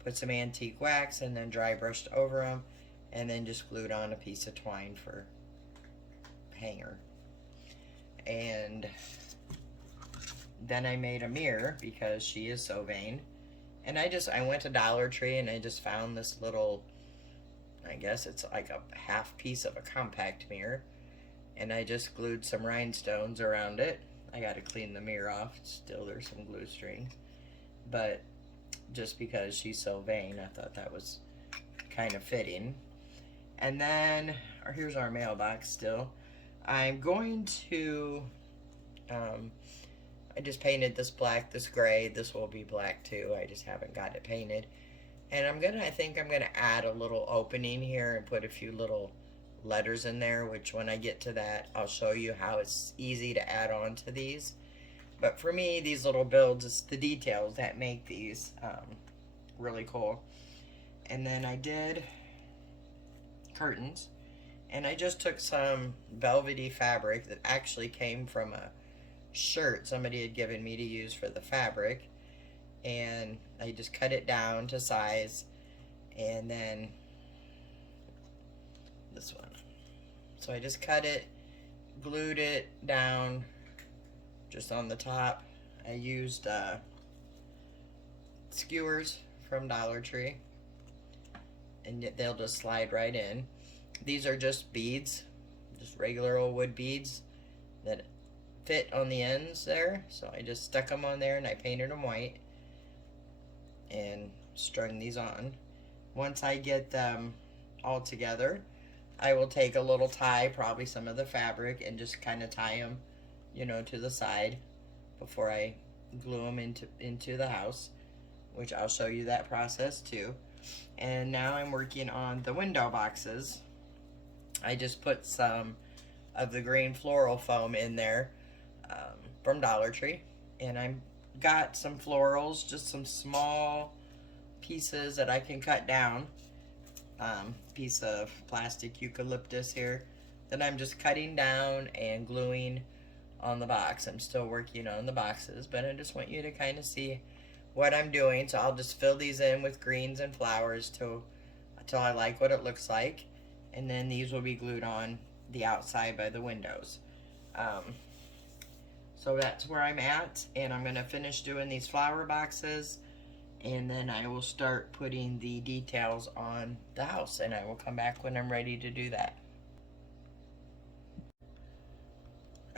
put some antique wax, and then dry brushed over them, and then just glued on a piece of twine for hanger. And then I made a mirror because she is so vain. And I went to Dollar Tree and I just found this little, I guess it's like a half piece of a compact mirror. And I just glued some rhinestones around it. I got to clean the mirror off. Still, there's some glue strings. But just because she's so vain, I thought that was kind of fitting. And then, here's our mailbox still. I'm going to, I just painted this black, this gray. This will be black too. I just haven't got it painted. And I think I'm gonna add a little opening here and put a few little letters in there, which when I get to that, I'll show you how it's easy to add on to these. But for me, these little builds, it's the details that make these really cool. And then I did curtains, and I just took some velvety fabric that actually came from a shirt somebody had given me to use for the fabric, and I just cut it down to size. And then this one, so I just cut it glued it down just on the top. I used skewers from Dollar Tree, and they'll just slide right in. These are just beads, just regular old wood beads that fit on the ends there. So I just stuck them on there and I painted them white and strung these on. Once I get them all together, I will take a little tie, probably some of the fabric, and just kind of tie them, you know, to the side before I glue them into the house, which I'll show you that process too. And now I'm working on the window boxes. I just put some of the green floral foam in there from Dollar Tree, and I got some florals, just some small pieces that I can cut down. Piece of plastic eucalyptus here that I'm just cutting down and gluing on the box. I'm still working on the boxes, but I just want you to kind of see what I'm doing. So I'll just fill these in with greens and flowers until I like what it looks like, and then these will be glued on the outside by the windows. So that's where I'm at, and I'm gonna finish doing these flower boxes, and then I will start putting the details on the house, and I will come back when I'm ready to do that.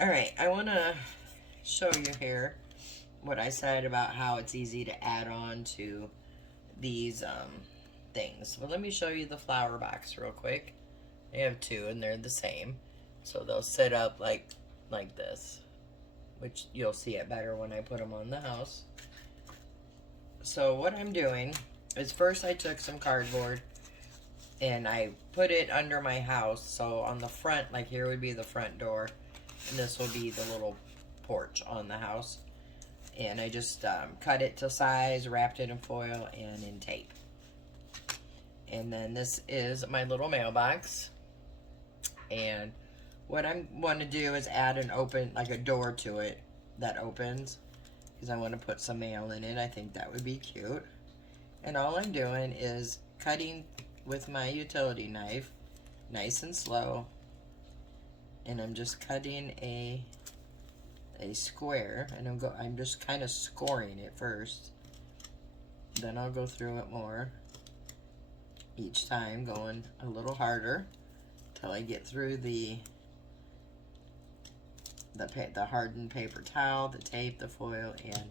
Alright, I want to show you here what I said about how it's easy to add on to these things. Well, let me show you the flower box real quick. I have two, and they're the same. So they'll sit up like this, which you'll see it better when I put them on the house. So what I'm doing is, first I took some cardboard and I put it under my house. So on the front, like here would be the front door, and this will be the little porch on the house. And I just cut it to size, wrapped it in foil and in tape. And then this is my little mailbox. And what I want to do is add an open, like a door to it that opens, because I want to put some mail in it. I think that would be cute. And all I'm doing is cutting with my utility knife, nice and slow. And I'm just cutting a square, and I'm just kind of scoring it first. Then I'll go through it more each time, going a little harder till I get through the hardened paper towel, the tape, the foil, and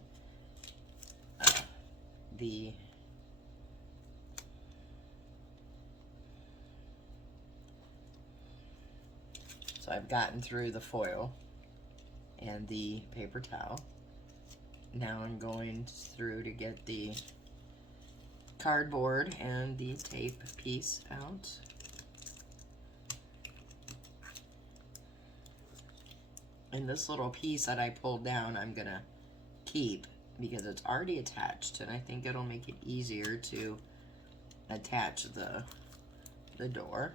so I've gotten through the foil and the paper towel. Now I'm going through to get the cardboard and the tape piece out. And this little piece that I pulled down, I'm gonna keep because it's already attached, and I think it'll make it easier to attach the door.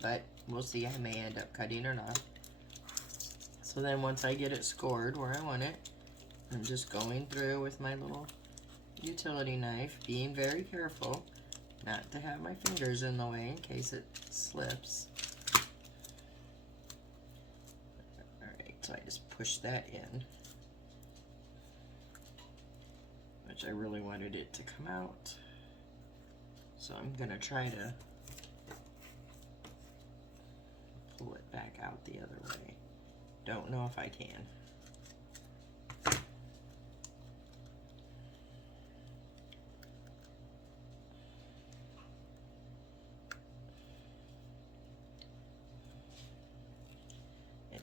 But we'll see, I may end up cutting or not. So then once I get it scored where I want it, I'm just going through with my little utility knife, being very careful not to have my fingers in the way in case it slips. So I just push that in, which I really wanted it to come out. So I'm gonna try to pull it back out the other way. Don't know if I can.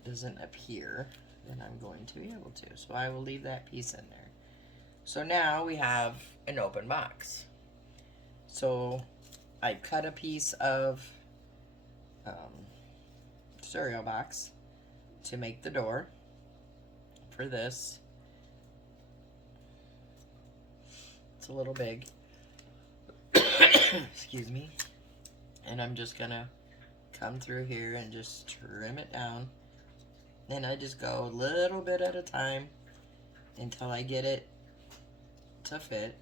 Doesn't appear, then I'm going to be able to. So I will leave that piece in there. So now we have an open box. So I cut a piece of cereal box to make the door for this. It's a little big. Excuse me. And I'm just gonna come through here and just trim it down. And I just go a little bit at a time until I get it to fit.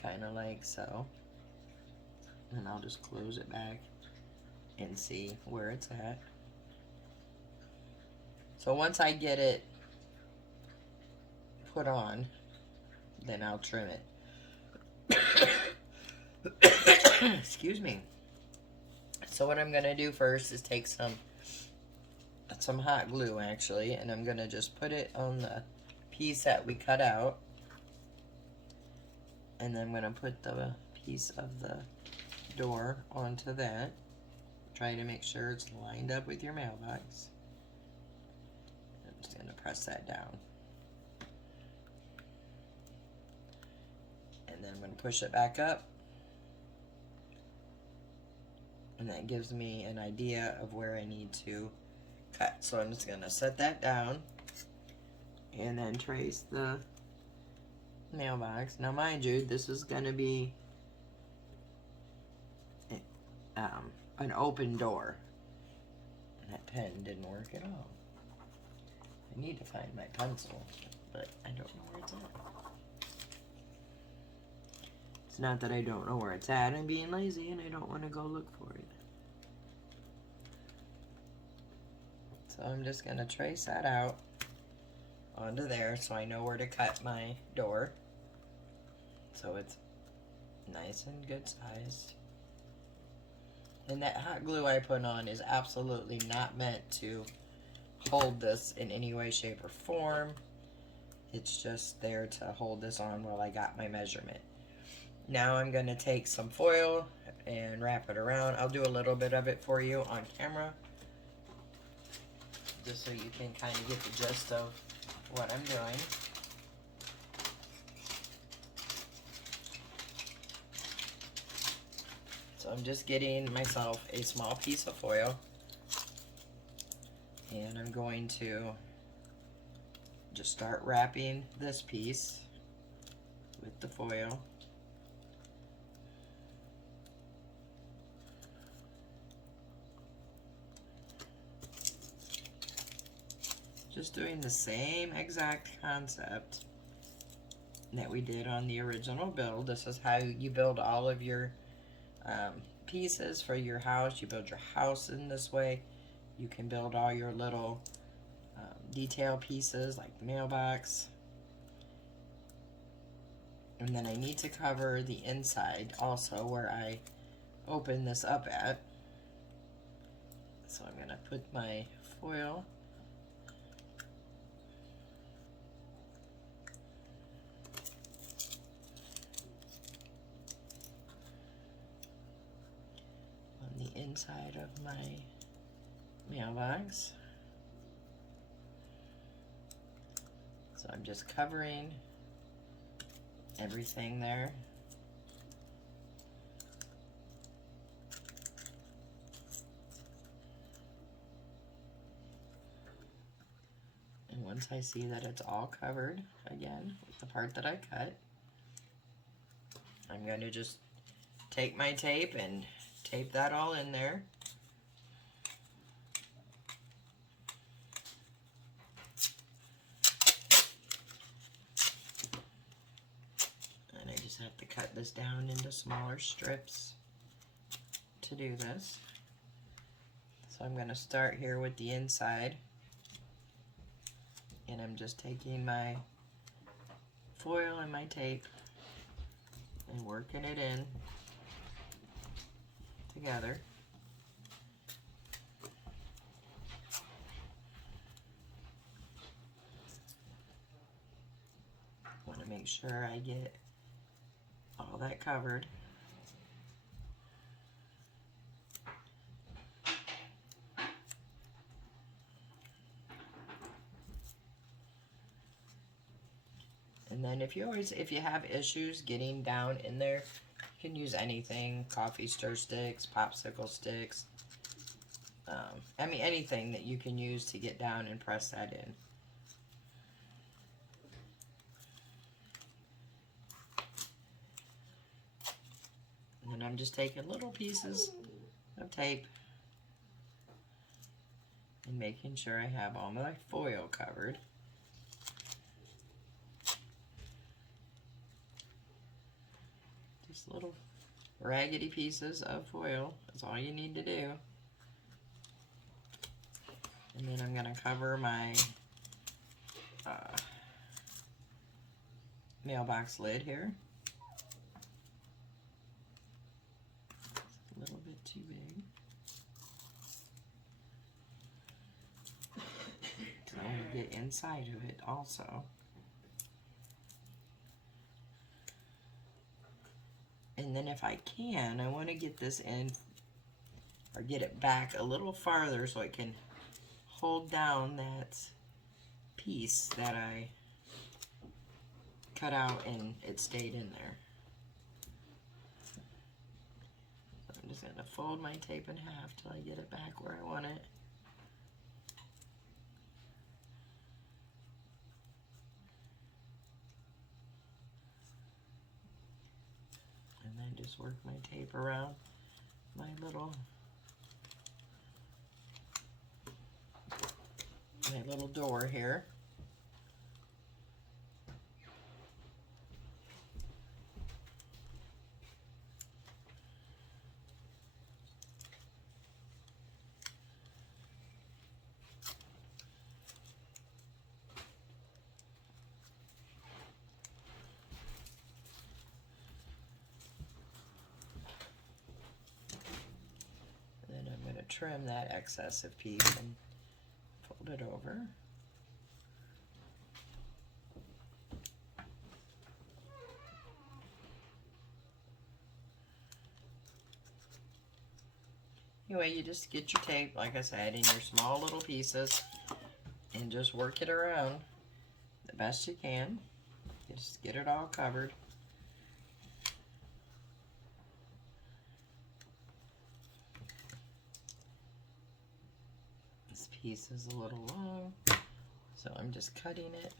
Kind of like so. And I'll just close it back and see where it's at. So once I get it put on, then I'll trim it. Excuse me. So what I'm gonna do first is take some hot glue actually, and I'm gonna just put it on the piece that we cut out, and then I'm gonna put the piece of the door onto that. Try to make sure it's lined up with your mailbox. I'm just gonna press that down, and then I'm gonna push it back up, and that gives me an idea of where I need to cut. So I'm just gonna set that down and then trace the mailbox. Now mind you, this is gonna be an open door. That pen didn't work at all. I need to find my pencil, but I don't know where it's at. It's not that I don't know where it's at. I'm being lazy and I don't want to go look for it. So I'm just going to trace that out onto there so I know where to cut my door. So it's nice and good sized. And that hot glue I put on is absolutely not meant to hold this in any way, shape, or form. It's just there to hold this on while I got my measurement. Now I'm going to take some foil and wrap it around. I'll do a little bit of it for you on camera, just so you can kind of get the gist of what I'm doing. So I'm just getting myself a small piece of foil, and I'm going to just start wrapping this piece with the foil. Just doing the same exact concept that we did on the original build. This is how you build all of your pieces for your house. You build your house in this way. You can build all your little detail pieces like the mailbox. And then I need to cover the inside also where I open this up at. So I'm going to put my foil on the inside of my mailbox. So I'm just covering everything there. And once I see that it's all covered again with the part that I cut, I'm going to just take my tape and tape that all in there. And I just have to cut this down into smaller strips to do this. So I'm going to start here with the inside, and I'm just taking my foil and my tape and working it in together. Want to make sure I get all that covered. And then if you have issues getting down in there, you can use anything, coffee stir sticks, popsicle sticks. I mean anything that you can use to get down and press that in. And then I'm just taking little pieces of tape and making sure I have all my foil covered. Just little raggedy pieces of foil. That's all you need to do. And then I'm going to cover my mailbox lid here. It's a little bit too big. I want to get inside of it also. And then if I can, I want to get this in, or get it back a little farther so it can hold down that piece that I cut out and it stayed in there. So I'm just going to fold my tape in half till I get it back where I want it. And then just work my tape around my little door here. Trim that excessive piece and fold it over. Anyway, you just get your tape, like I said, in your small little pieces and just work it around the best you can. Just get it all covered. Piece is a little long, so I'm just cutting it,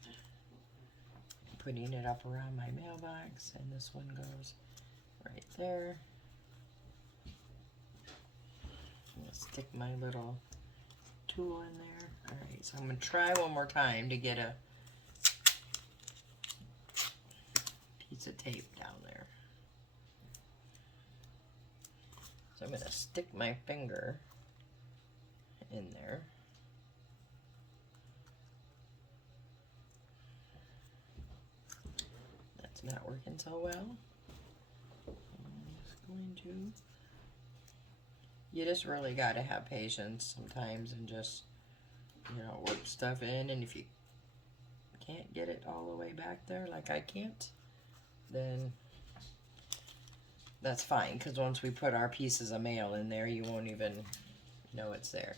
putting it up around my mailbox, and this one goes right there. I'm gonna stick my little tool in there. Alright, so I'm gonna try one more time to get a piece of tape down there. So I'm gonna stick my finger in there. Not working so well. I'm just going to, you just really got to have patience sometimes and just, you know, work stuff in, and if you can't get it all the way back there like I can't, then that's fine, because once we put our pieces of mail in there, you won't even know it's there.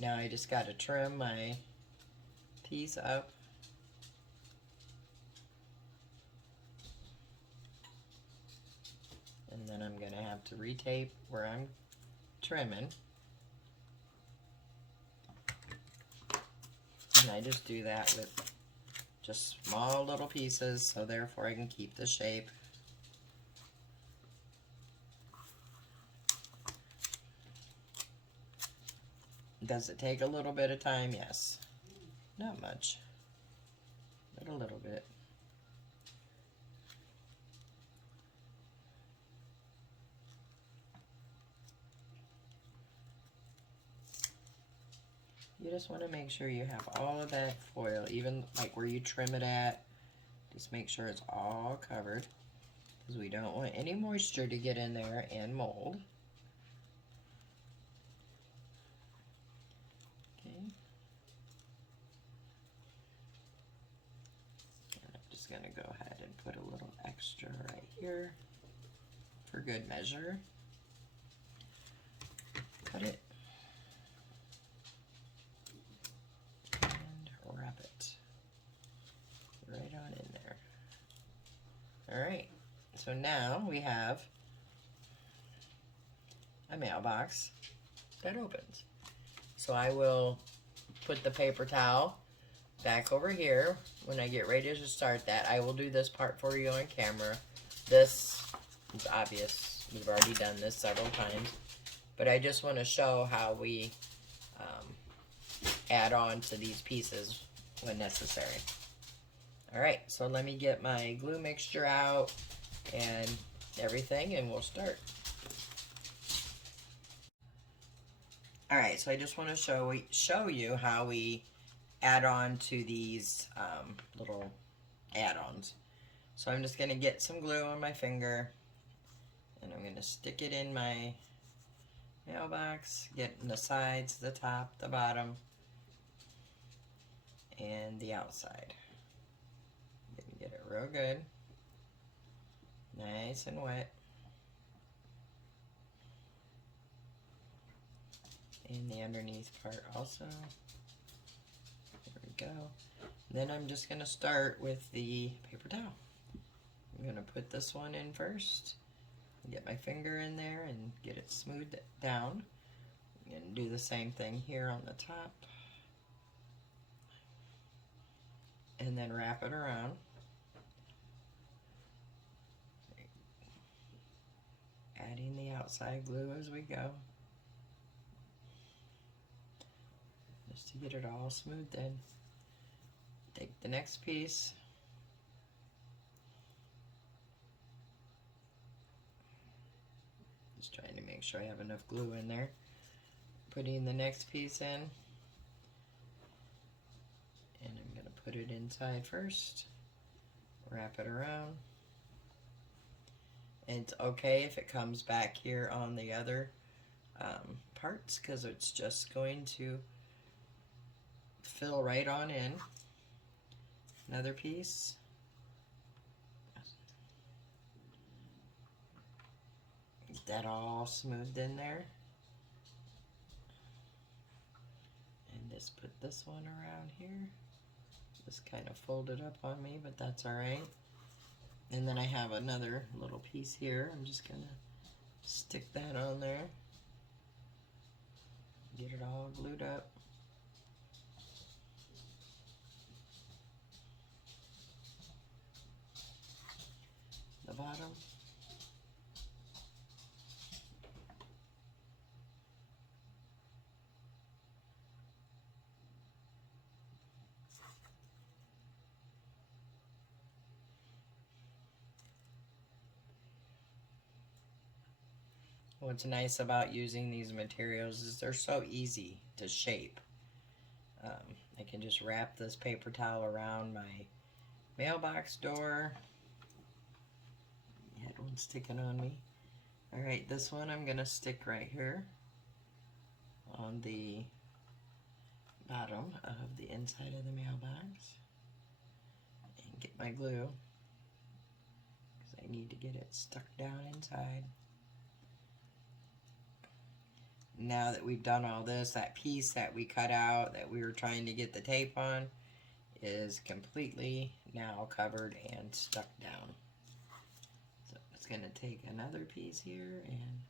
Now I just got to trim my piece up. And then I'm going to have to retape where I'm trimming. And I just do that with just small little pieces, so therefore I can keep the shape. Does it take a little bit of time? Yes. Not much, but a little bit. You just want to make sure you have all of that foil, even like where you trim it at, just make sure it's all covered, because we don't want any moisture to get in there and mold. Okay. And I'm just going to go ahead and put a little extra right here for good measure. Cut it. Right on in there. Alright, so now we have a mailbox that opens. So I will put the paper towel back over here. When I get ready to start that, I will do this part for you on camera. This is obvious. We've already done this several times. But I just want to show how we add on to these pieces when necessary. Alright, so let me get my glue mixture out and everything and we'll start. Alright, so I just want to show you how we add on to these little add-ons. So I'm just going to get some glue on my finger and I'm going to stick it in my mailbox, getting the sides, the top, the bottom, and the outside. Get it real good, nice and wet. And the underneath part also. There we go. Then I'm just going to start with the paper towel. I'm going to put this one in first. Get my finger in there and get it smoothed down. I'm going to do the same thing here on the top. And then wrap it around. Adding the outside glue as we go. Just to get it all smoothed in. Take the next piece. Just trying to make sure I have enough glue in there. Putting the next piece in. And I'm going to put it inside first. Wrap it around. And it's okay if it comes back here on the other parts, because it's just going to fill right on in. Another piece. Get that all smoothed in there. And just put this one around here. Just kind of folded up on me, but that's alright. And then I have another little piece here. I'm just going to stick that on there. Get it all glued up. The bottom. What's nice about using these materials is they're so easy to shape. I can just wrap this paper towel around my mailbox door. Had one sticking on me. Alright, this one I'm going to stick right here on the bottom of the inside of the mailbox. And get my glue, because I need to get it stuck down inside. Now that we've done all this, that piece that we cut out that we were trying to get the tape on is completely now covered and stuck down. So it's going to take another piece here and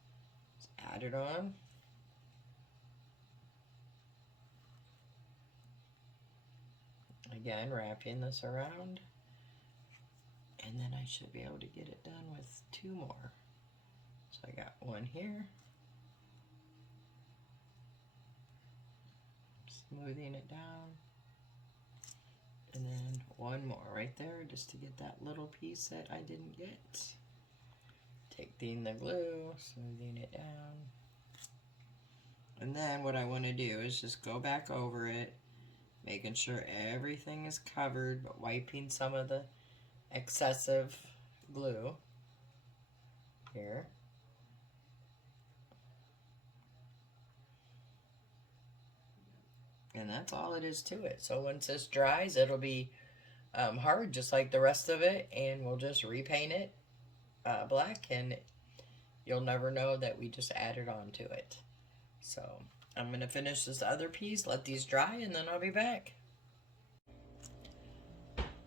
just add it on. Again, wrapping this around. And then I should be able to get it done with two more. So I got one here. Smoothing it down. And then one more right there just to get that little piece that I didn't get. Taking the glue, smoothing it down. And then what I want to do is just go back over it, making sure everything is covered, but wiping some of the excessive glue here. And that's all it is to it. So once this dries, it'll be hard just like the rest of it, and we'll just repaint it black, and you'll never know that we just added on to it. So I'm going to finish this other piece, let these dry, and then I'll be back.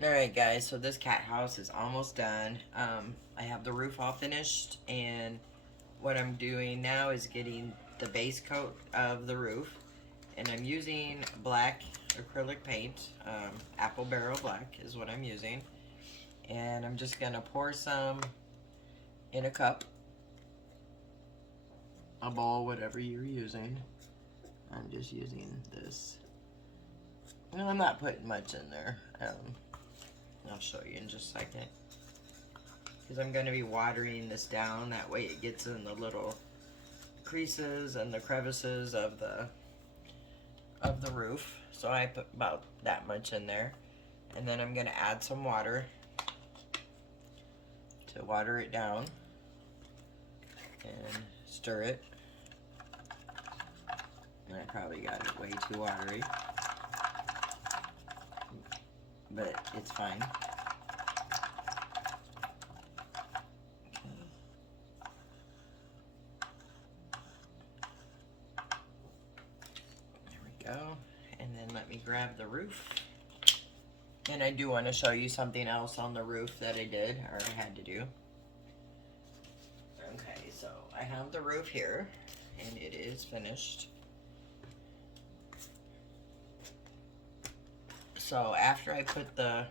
Alright guys, so this cat house is almost done. I have the roof all finished, and what I'm doing now is getting the base coat of the roof. And I'm using black acrylic paint, apple barrel black is what I'm using. And I'm just gonna pour some in a cup, a bowl, whatever you're using. I'm just using this. And I'm not putting much in there. I'll show you in just a second. because I'm going to be watering this down. That way it gets in the little creases and the crevices of the roof. So I put about that much in there. And then I'm going to add some water to water it down and stir it. And I probably got it way too watery, but it's fine. There we go. And then let me grab the roof. And I do want to show you something else on the roof that I did, or I had to do. Okay, so I have the roof here, and it is finished. So after I put the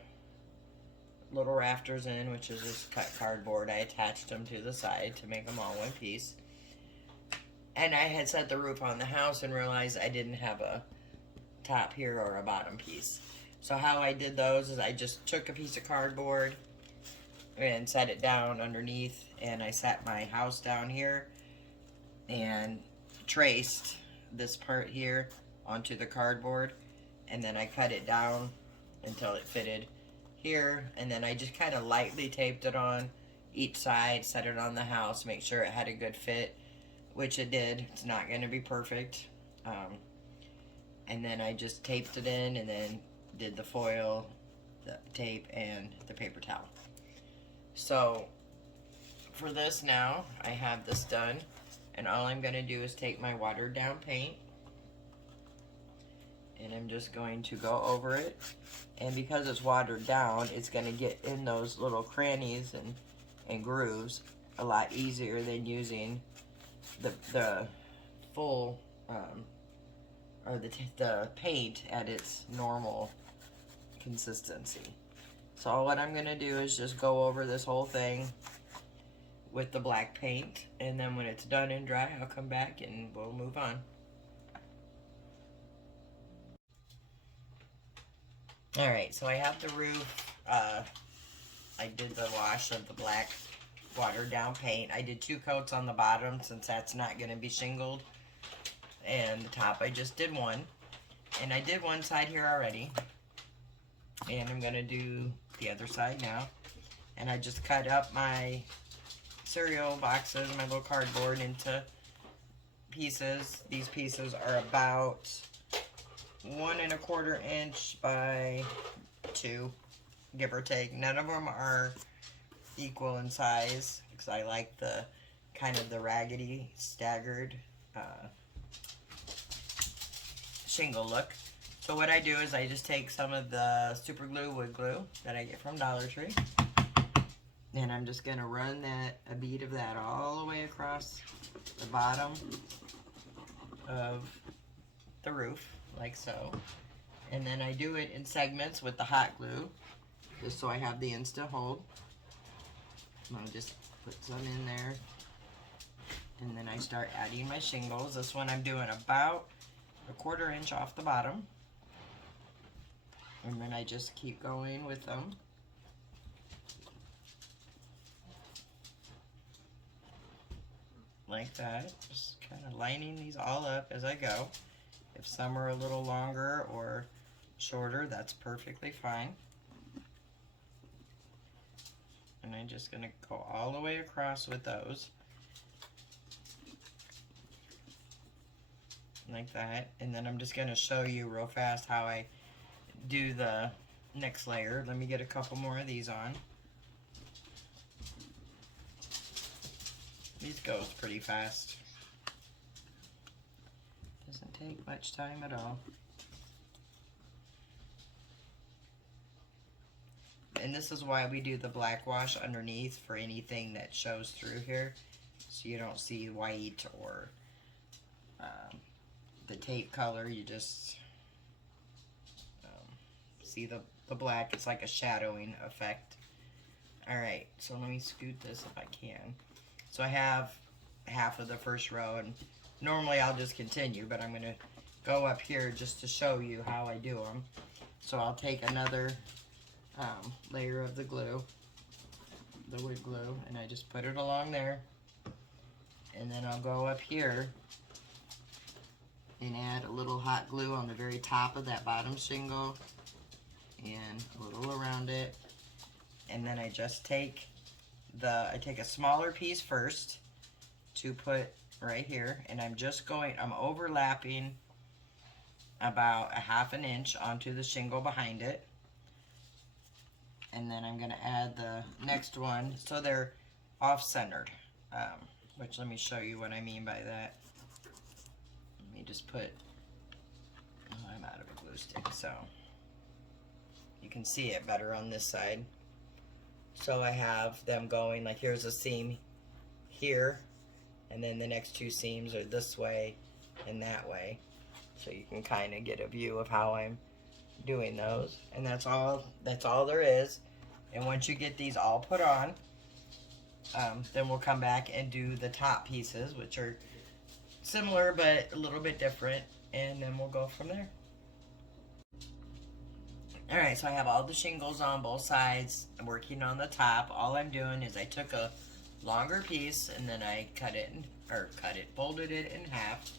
little rafters in, which is just cut cardboard, I attached them to the side to make them all one piece. And I had set the roof on the house and realized I didn't have a top here or a bottom piece. So how I did those is I just took a piece of cardboard and set it down underneath, and I set my house down here and traced this part here onto the cardboard, and then I cut it down until it fitted here, and then I just kind of lightly taped it on each side, set it on the house, make sure it had a good fit, which it did. It's not going to be perfect. And then I just taped it in, and then did the foil, the tape, and the paper towel. So for this now, I have this done, and all I'm going to do is take my watered down paint, and I'm just going to go over it. And because it's watered down, it's going to get in those little crannies and grooves a lot easier than using the full or the paint at its normal consistency. So what I'm going to do is just go over this whole thing with the black paint, and then when it's done and dry, I'll come back and we'll move on. Alright, so I have the roof. I did the wash of the black watered down paint. I did 2 coats on the bottom since that's not going to be shingled. And the top I just did 1. And I did one side here already. And I'm going to do the other side now. And I just cut up my cereal boxes, my little cardboard, into pieces. These pieces are about 1 1/4 inch by 2, give or take. None of them are equal in size because I like the kind of the raggedy, staggered shingle look. So what I do is I just take some of the super glue, wood glue that I get from Dollar Tree, and I'm just going to run a bead of that all the way across the bottom of the roof, like so. And then I do it in segments with the hot glue, just so I have the instant hold. I'm going to just put some in there, and then I start adding my shingles. This one I'm doing about 1/4 inch off the bottom, and then I just keep going with them. Like that, just kind of lining these all up as I go. If some are a little longer or shorter, that's perfectly fine. And I'm just going to go all the way across with those. Like that. And then I'm just going to show you real fast how I do the next layer. Let me get a couple more of these on. These goes pretty fast. Doesn't take much time at all. And this is why we do the black wash underneath for anything that shows through here, so you don't see white or the tape color. You just see the black. It's like a shadowing effect. Alright, so let me scoot this if I can. So I have half of the first row, and normally I'll just continue, but I'm going to go up here just to show you how I do them. So I'll take another layer of the glue, the wood glue, and I just put it along there. And then I'll go up here and add a little hot glue on the very top of that bottom shingle and a little around it. And then I just take I take a smaller piece first to put right here, and I'm overlapping about a ½ inch onto the shingle behind it. And then I'm gonna add the next one so they're off-centered, which let me show you what I mean by that. Let me just put, oh, I'm out of a glue stick, so you can see it better on this side. So I have them going, like here's a seam here, and then the next two seams are this way and that way. So you can kind of get a view of how I'm doing those. And that's all there is. And once you get these all put on, then we'll come back and do the top pieces, which are similar but a little bit different, and then we'll go from there. Alright, so I have all the shingles on both sides. I'm working on the top. All I'm doing is I took a longer piece and then I folded it in half,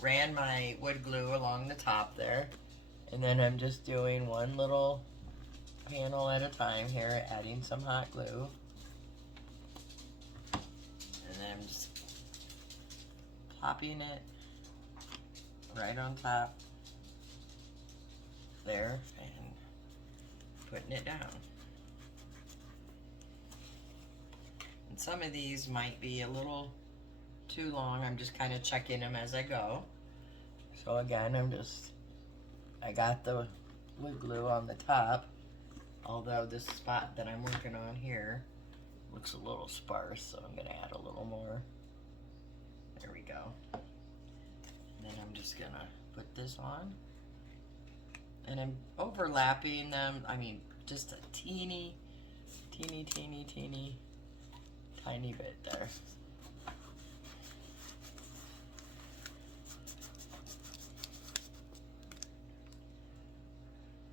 ran my wood glue along the top there, and then I'm just doing one little panel at a time here, adding some hot glue. And then I'm just plopping it right on top there and putting it down. And some of these might be a little too long. I'm just kind of checking them as I go. So again, I got the wood glue on the top, although this spot that I'm working on here looks a little sparse, so I'm gonna add a little more. There we go. And then I'm just gonna put this on. And I'm overlapping them, I mean, just a teeny bit there.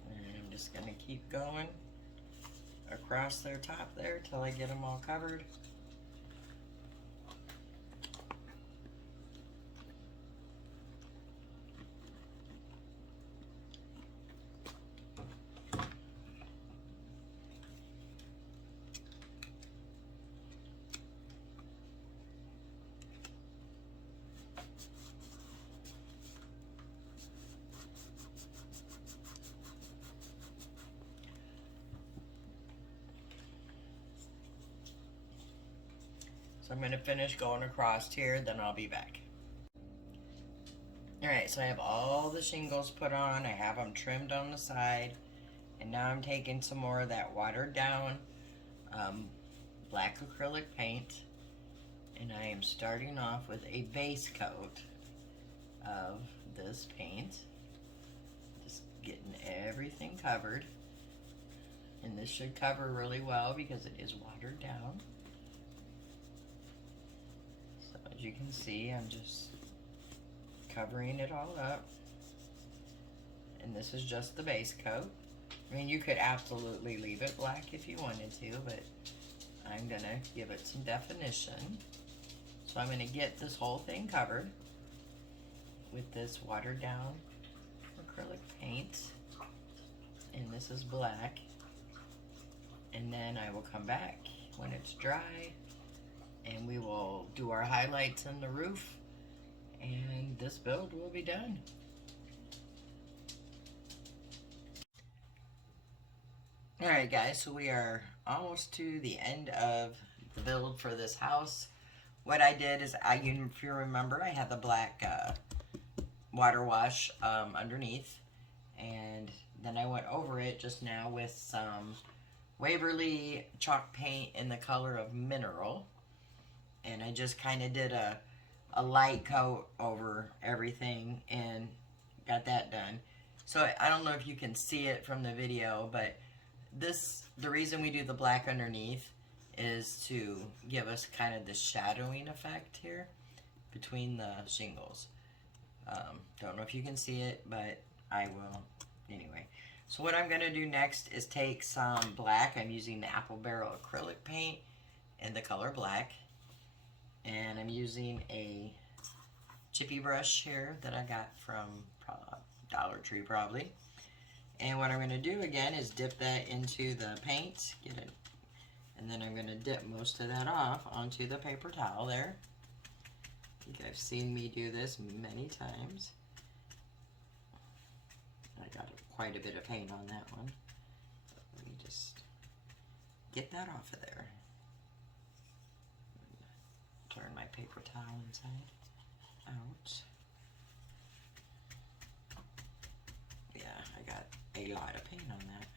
And I'm just gonna keep going across their top there till I get them all covered. So I'm going to finish going across here, then I'll be back. Alright, so I have all the shingles put on, I have them trimmed on the side, and now I'm taking some more of that watered down black acrylic paint, and I am starting off with a base coat of this paint. Just getting everything covered, and this should cover really well because it is watered down. As you can see, I'm just covering it all up, and this is just the base coat. I mean, you could absolutely leave it black if you wanted to, but I'm gonna give it some definition. So I'm gonna get this whole thing covered with this watered down acrylic paint, and this is black, and then I will come back when it's dry and we will do our highlights in the roof, and this build will be done. Alright guys, so we are almost to the end of the build for this house. What I did is, if you remember, I had the black water wash underneath, and then I went over it just now with some Waverly chalk paint in the color of Mineral. And I just kind of did a light coat over everything and got that done. So I don't know if you can see it from the video, but the reason we do the black underneath is to give us kind of the shadowing effect here between the shingles. Don't know if you can see it, but I will anyway. So what I'm going to do next is take some black. I'm using the Apple Barrel acrylic paint, in the color black. And I'm using a chippy brush here that I got from Dollar Tree probably. And what I'm going to do again is dip that into the paint, get it, and then I'm going to dip most of that off onto the paper towel there. I think I've seen me do this many times. I got quite a bit of paint on that one. Let me just get that off of there. Turn my paper towel inside out. Yeah, I got a lot of paint on that.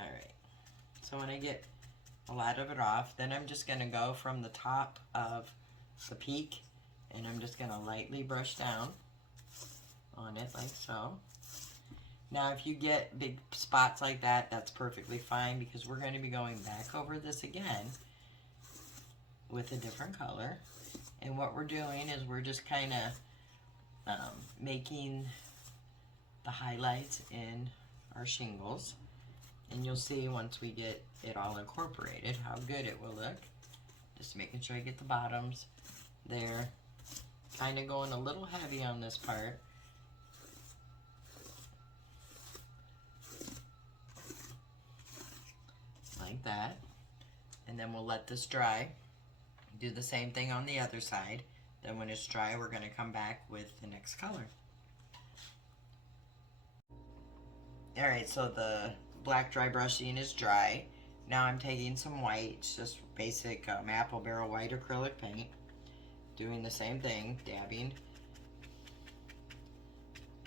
Alright, so when I get a lot of it off, then I'm just going to go from the top of the peak and I'm just going to lightly brush down on it like so. Now if you get big spots like that, that's perfectly fine because we're going to be going back over this again with a different color. And what we're doing is we're just kind of making the highlights in our shingles. And you'll see once we get it all incorporated how good it will look. Just making sure I get the bottoms there. Kind of going a little heavy on this part. Like that. And then we'll let this dry. Do the same thing on the other side. Then when it's dry, we're going to come back with the next color. Alright, so the black dry brushing is dry. Now I'm taking some white, just basic apple barrel white acrylic paint. Doing the same thing, dabbing.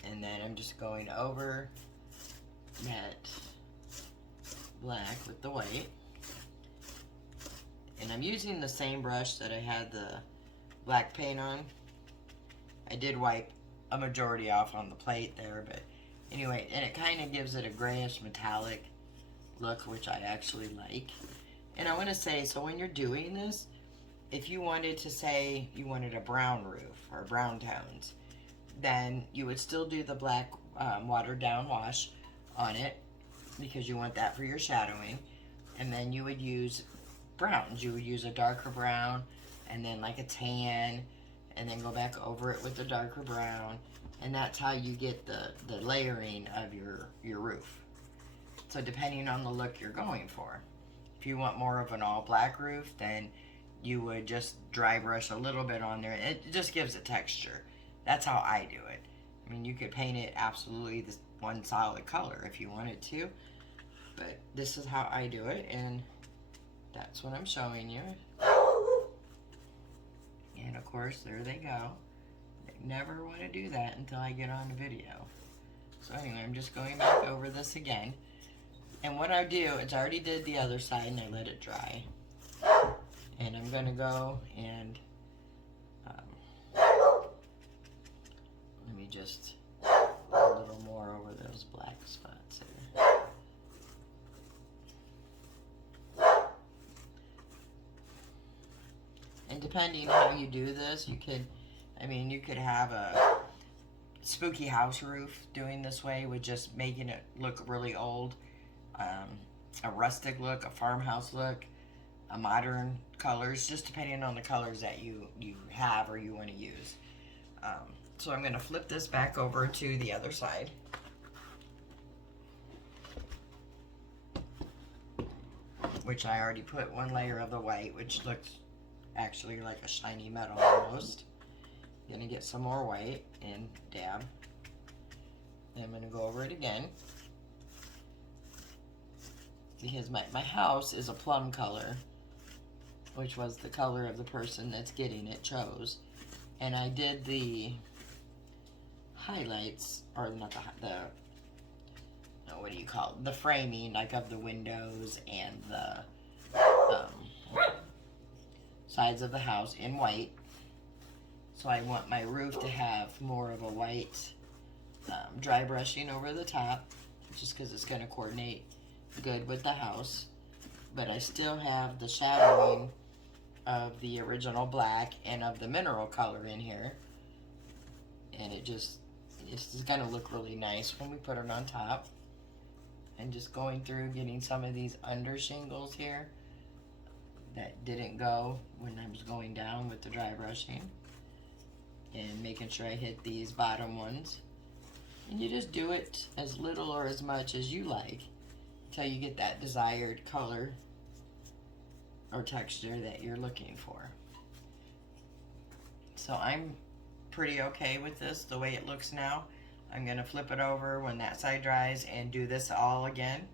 And then I'm just going over that black with the white. And I'm using the same brush that I had the black paint on. I did wipe a majority off on the plate there, but anyway, and it kind of gives it a grayish metallic look, which I actually like. And I want to say, so when you're doing this, if you wanted to say you wanted a brown roof or brown tones, then you would still do the black watered down wash on it because you want that for your shadowing. And then you would use browns. You would use a darker brown and then like a tan and then go back over it with a darker brown, and that's how you get the layering of your roof. So depending on the look you're going for. If you want more of an all black roof, then you would just dry brush a little bit on there. It just gives it texture. That's how I do it. I mean, you could paint it absolutely this one solid color if you wanted to, but this is how I do it, and that's what I'm showing you. And of course, there they go. They never want to do that until I get on the video. So anyway, I'm just going back over this again. And what I do is I already did the other side and I let it dry. And I'm going to go and let me just put a little more over those black spots here. And depending how you do this, you could, I mean, you could have a spooky house roof doing this way with just making it look really old. A rustic look, a farmhouse look, a modern colors, just depending on the colors that you have or you want to use. So I'm going to flip this back over to the other side. Which I already put one layer of the white, which looks actually like a shiny metal almost. Gonna get some more white and dab. And I'm gonna go over it again. Because my house is a plum color, which was the color of the person that's getting it chose. And I did the highlights, or not what do you call it? The framing, like of the windows and the sides of the house in white. So I want my roof to have more of a white dry brushing over the top, just because it's going to coordinate good with the house. But I still have the shadowing of the original black and of the mineral color in here. And it's just going to look really nice when we put it on top. And just going through getting some of these under shingles here. that didn't go when I was going down with the dry brushing. And making sure I hit these bottom ones. And you just do it as little or as much as you like until you get that desired color or texture that you're looking for. So I'm pretty okay with this the way it looks now. I'm gonna flip it over when that side dries and do this all again.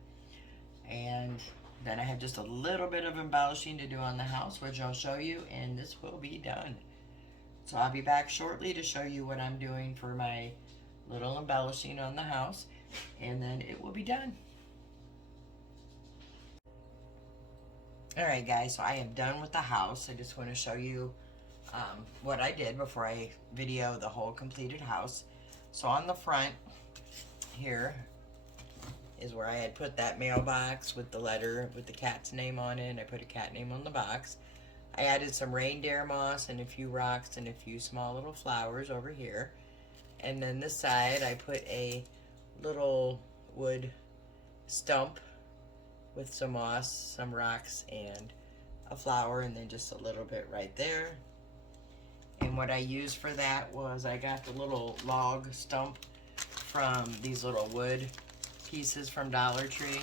And then I have just a little bit of embellishing to do on the house, which I'll show you, and this will be done. So I'll be back shortly to show you what I'm doing for my little embellishing on the house, and then it will be done. Alright guys, so I am done with the house. I just want to show you what I did before I video the whole completed house. So on the front here is where I had put that mailbox with the letter with the cat's name on it. I put a cat name on the box. I added some reindeer moss and a few rocks and a few small little flowers over here. And then this side I put a little wood stump with some moss, some rocks, and a flower, and then just a little bit right there. And what I used for that was I got the little log stump from these little wood pieces from Dollar Tree.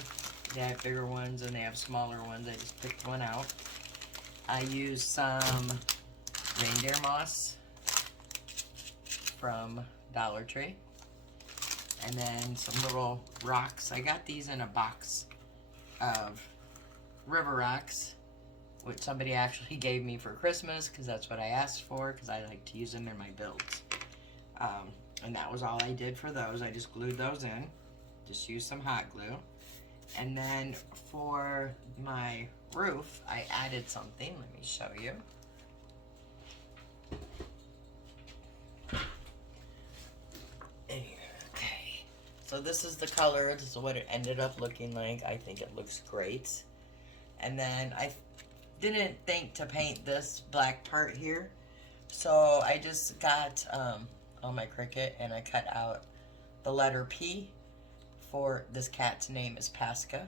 They have bigger ones and they have smaller ones. I just picked one out. I used some reindeer moss from Dollar Tree. And then some little rocks. I got these in a box of river rocks, which somebody actually gave me for Christmas because that's what I asked for, because I like to use them in my builds. And that was all I did for those. I just glued those in. Just used some hot glue. And then for my roof, I added something. Let me show you. Okay. So this is the color. This is what it ended up looking like. I think it looks great. And then I didn't think to paint this black part here. So I just got on my Cricut and I cut out the letter P for this cat's name is Pasca,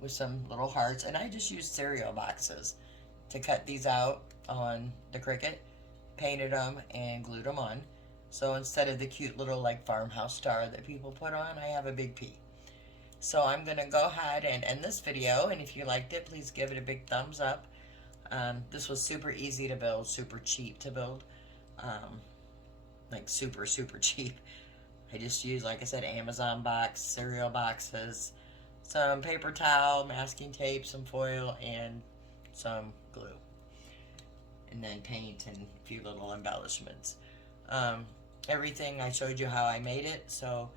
with some little hearts, and I just used cereal boxes to cut these out on the Cricut, painted them, and glued them on. So instead of the cute little like farmhouse star that people put on, I have a big P. So I'm gonna go ahead and end this video, and if you liked it, please give it a big thumbs up. This was super easy to build, super cheap to build, like super cheap. I just used, like I said, Amazon box, cereal boxes, some paper towel, masking tape, some foil, and some glue. And then paint and a few little embellishments. Everything I showed you how I made it, so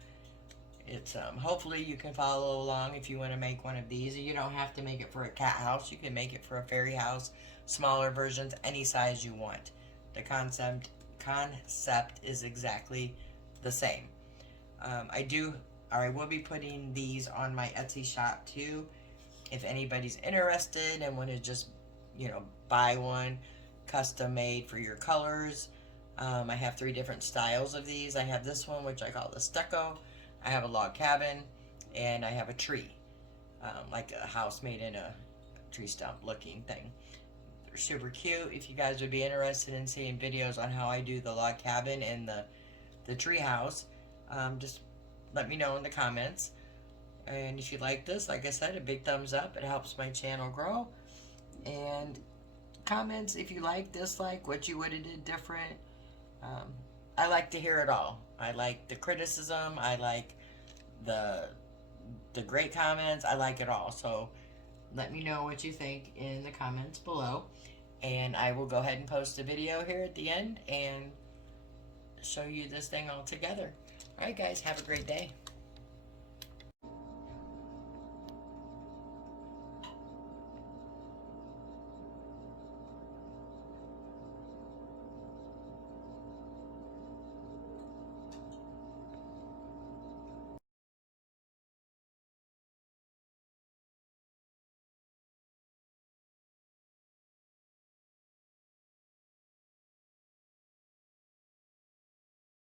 it's hopefully you can follow along if you want to make one of these. You don't have to make it for a cat house. You can make it for a fairy house, smaller versions, any size you want. The concept is exactly the same. I will be putting these on my Etsy shop too. If anybody's interested and want to just, buy one custom made for your colors. I have 3 different styles of these. I have this one, which I call the Stucco. I have a log cabin, and I have a tree, like a house made in a tree stump looking thing. They're super cute. If you guys would be interested in seeing videos on how I do the log cabin and the tree house, just let me know in the comments. And if you like this, like I said, a big thumbs up. It helps my channel grow. And comments if you like, dislike, what you would have did different. I like to hear it all. I like the criticism. I like the great comments. I like it all. So let me know what you think in the comments below. And I will go ahead and post a video here at the end and show you this thing all together. Alright guys, have a great day.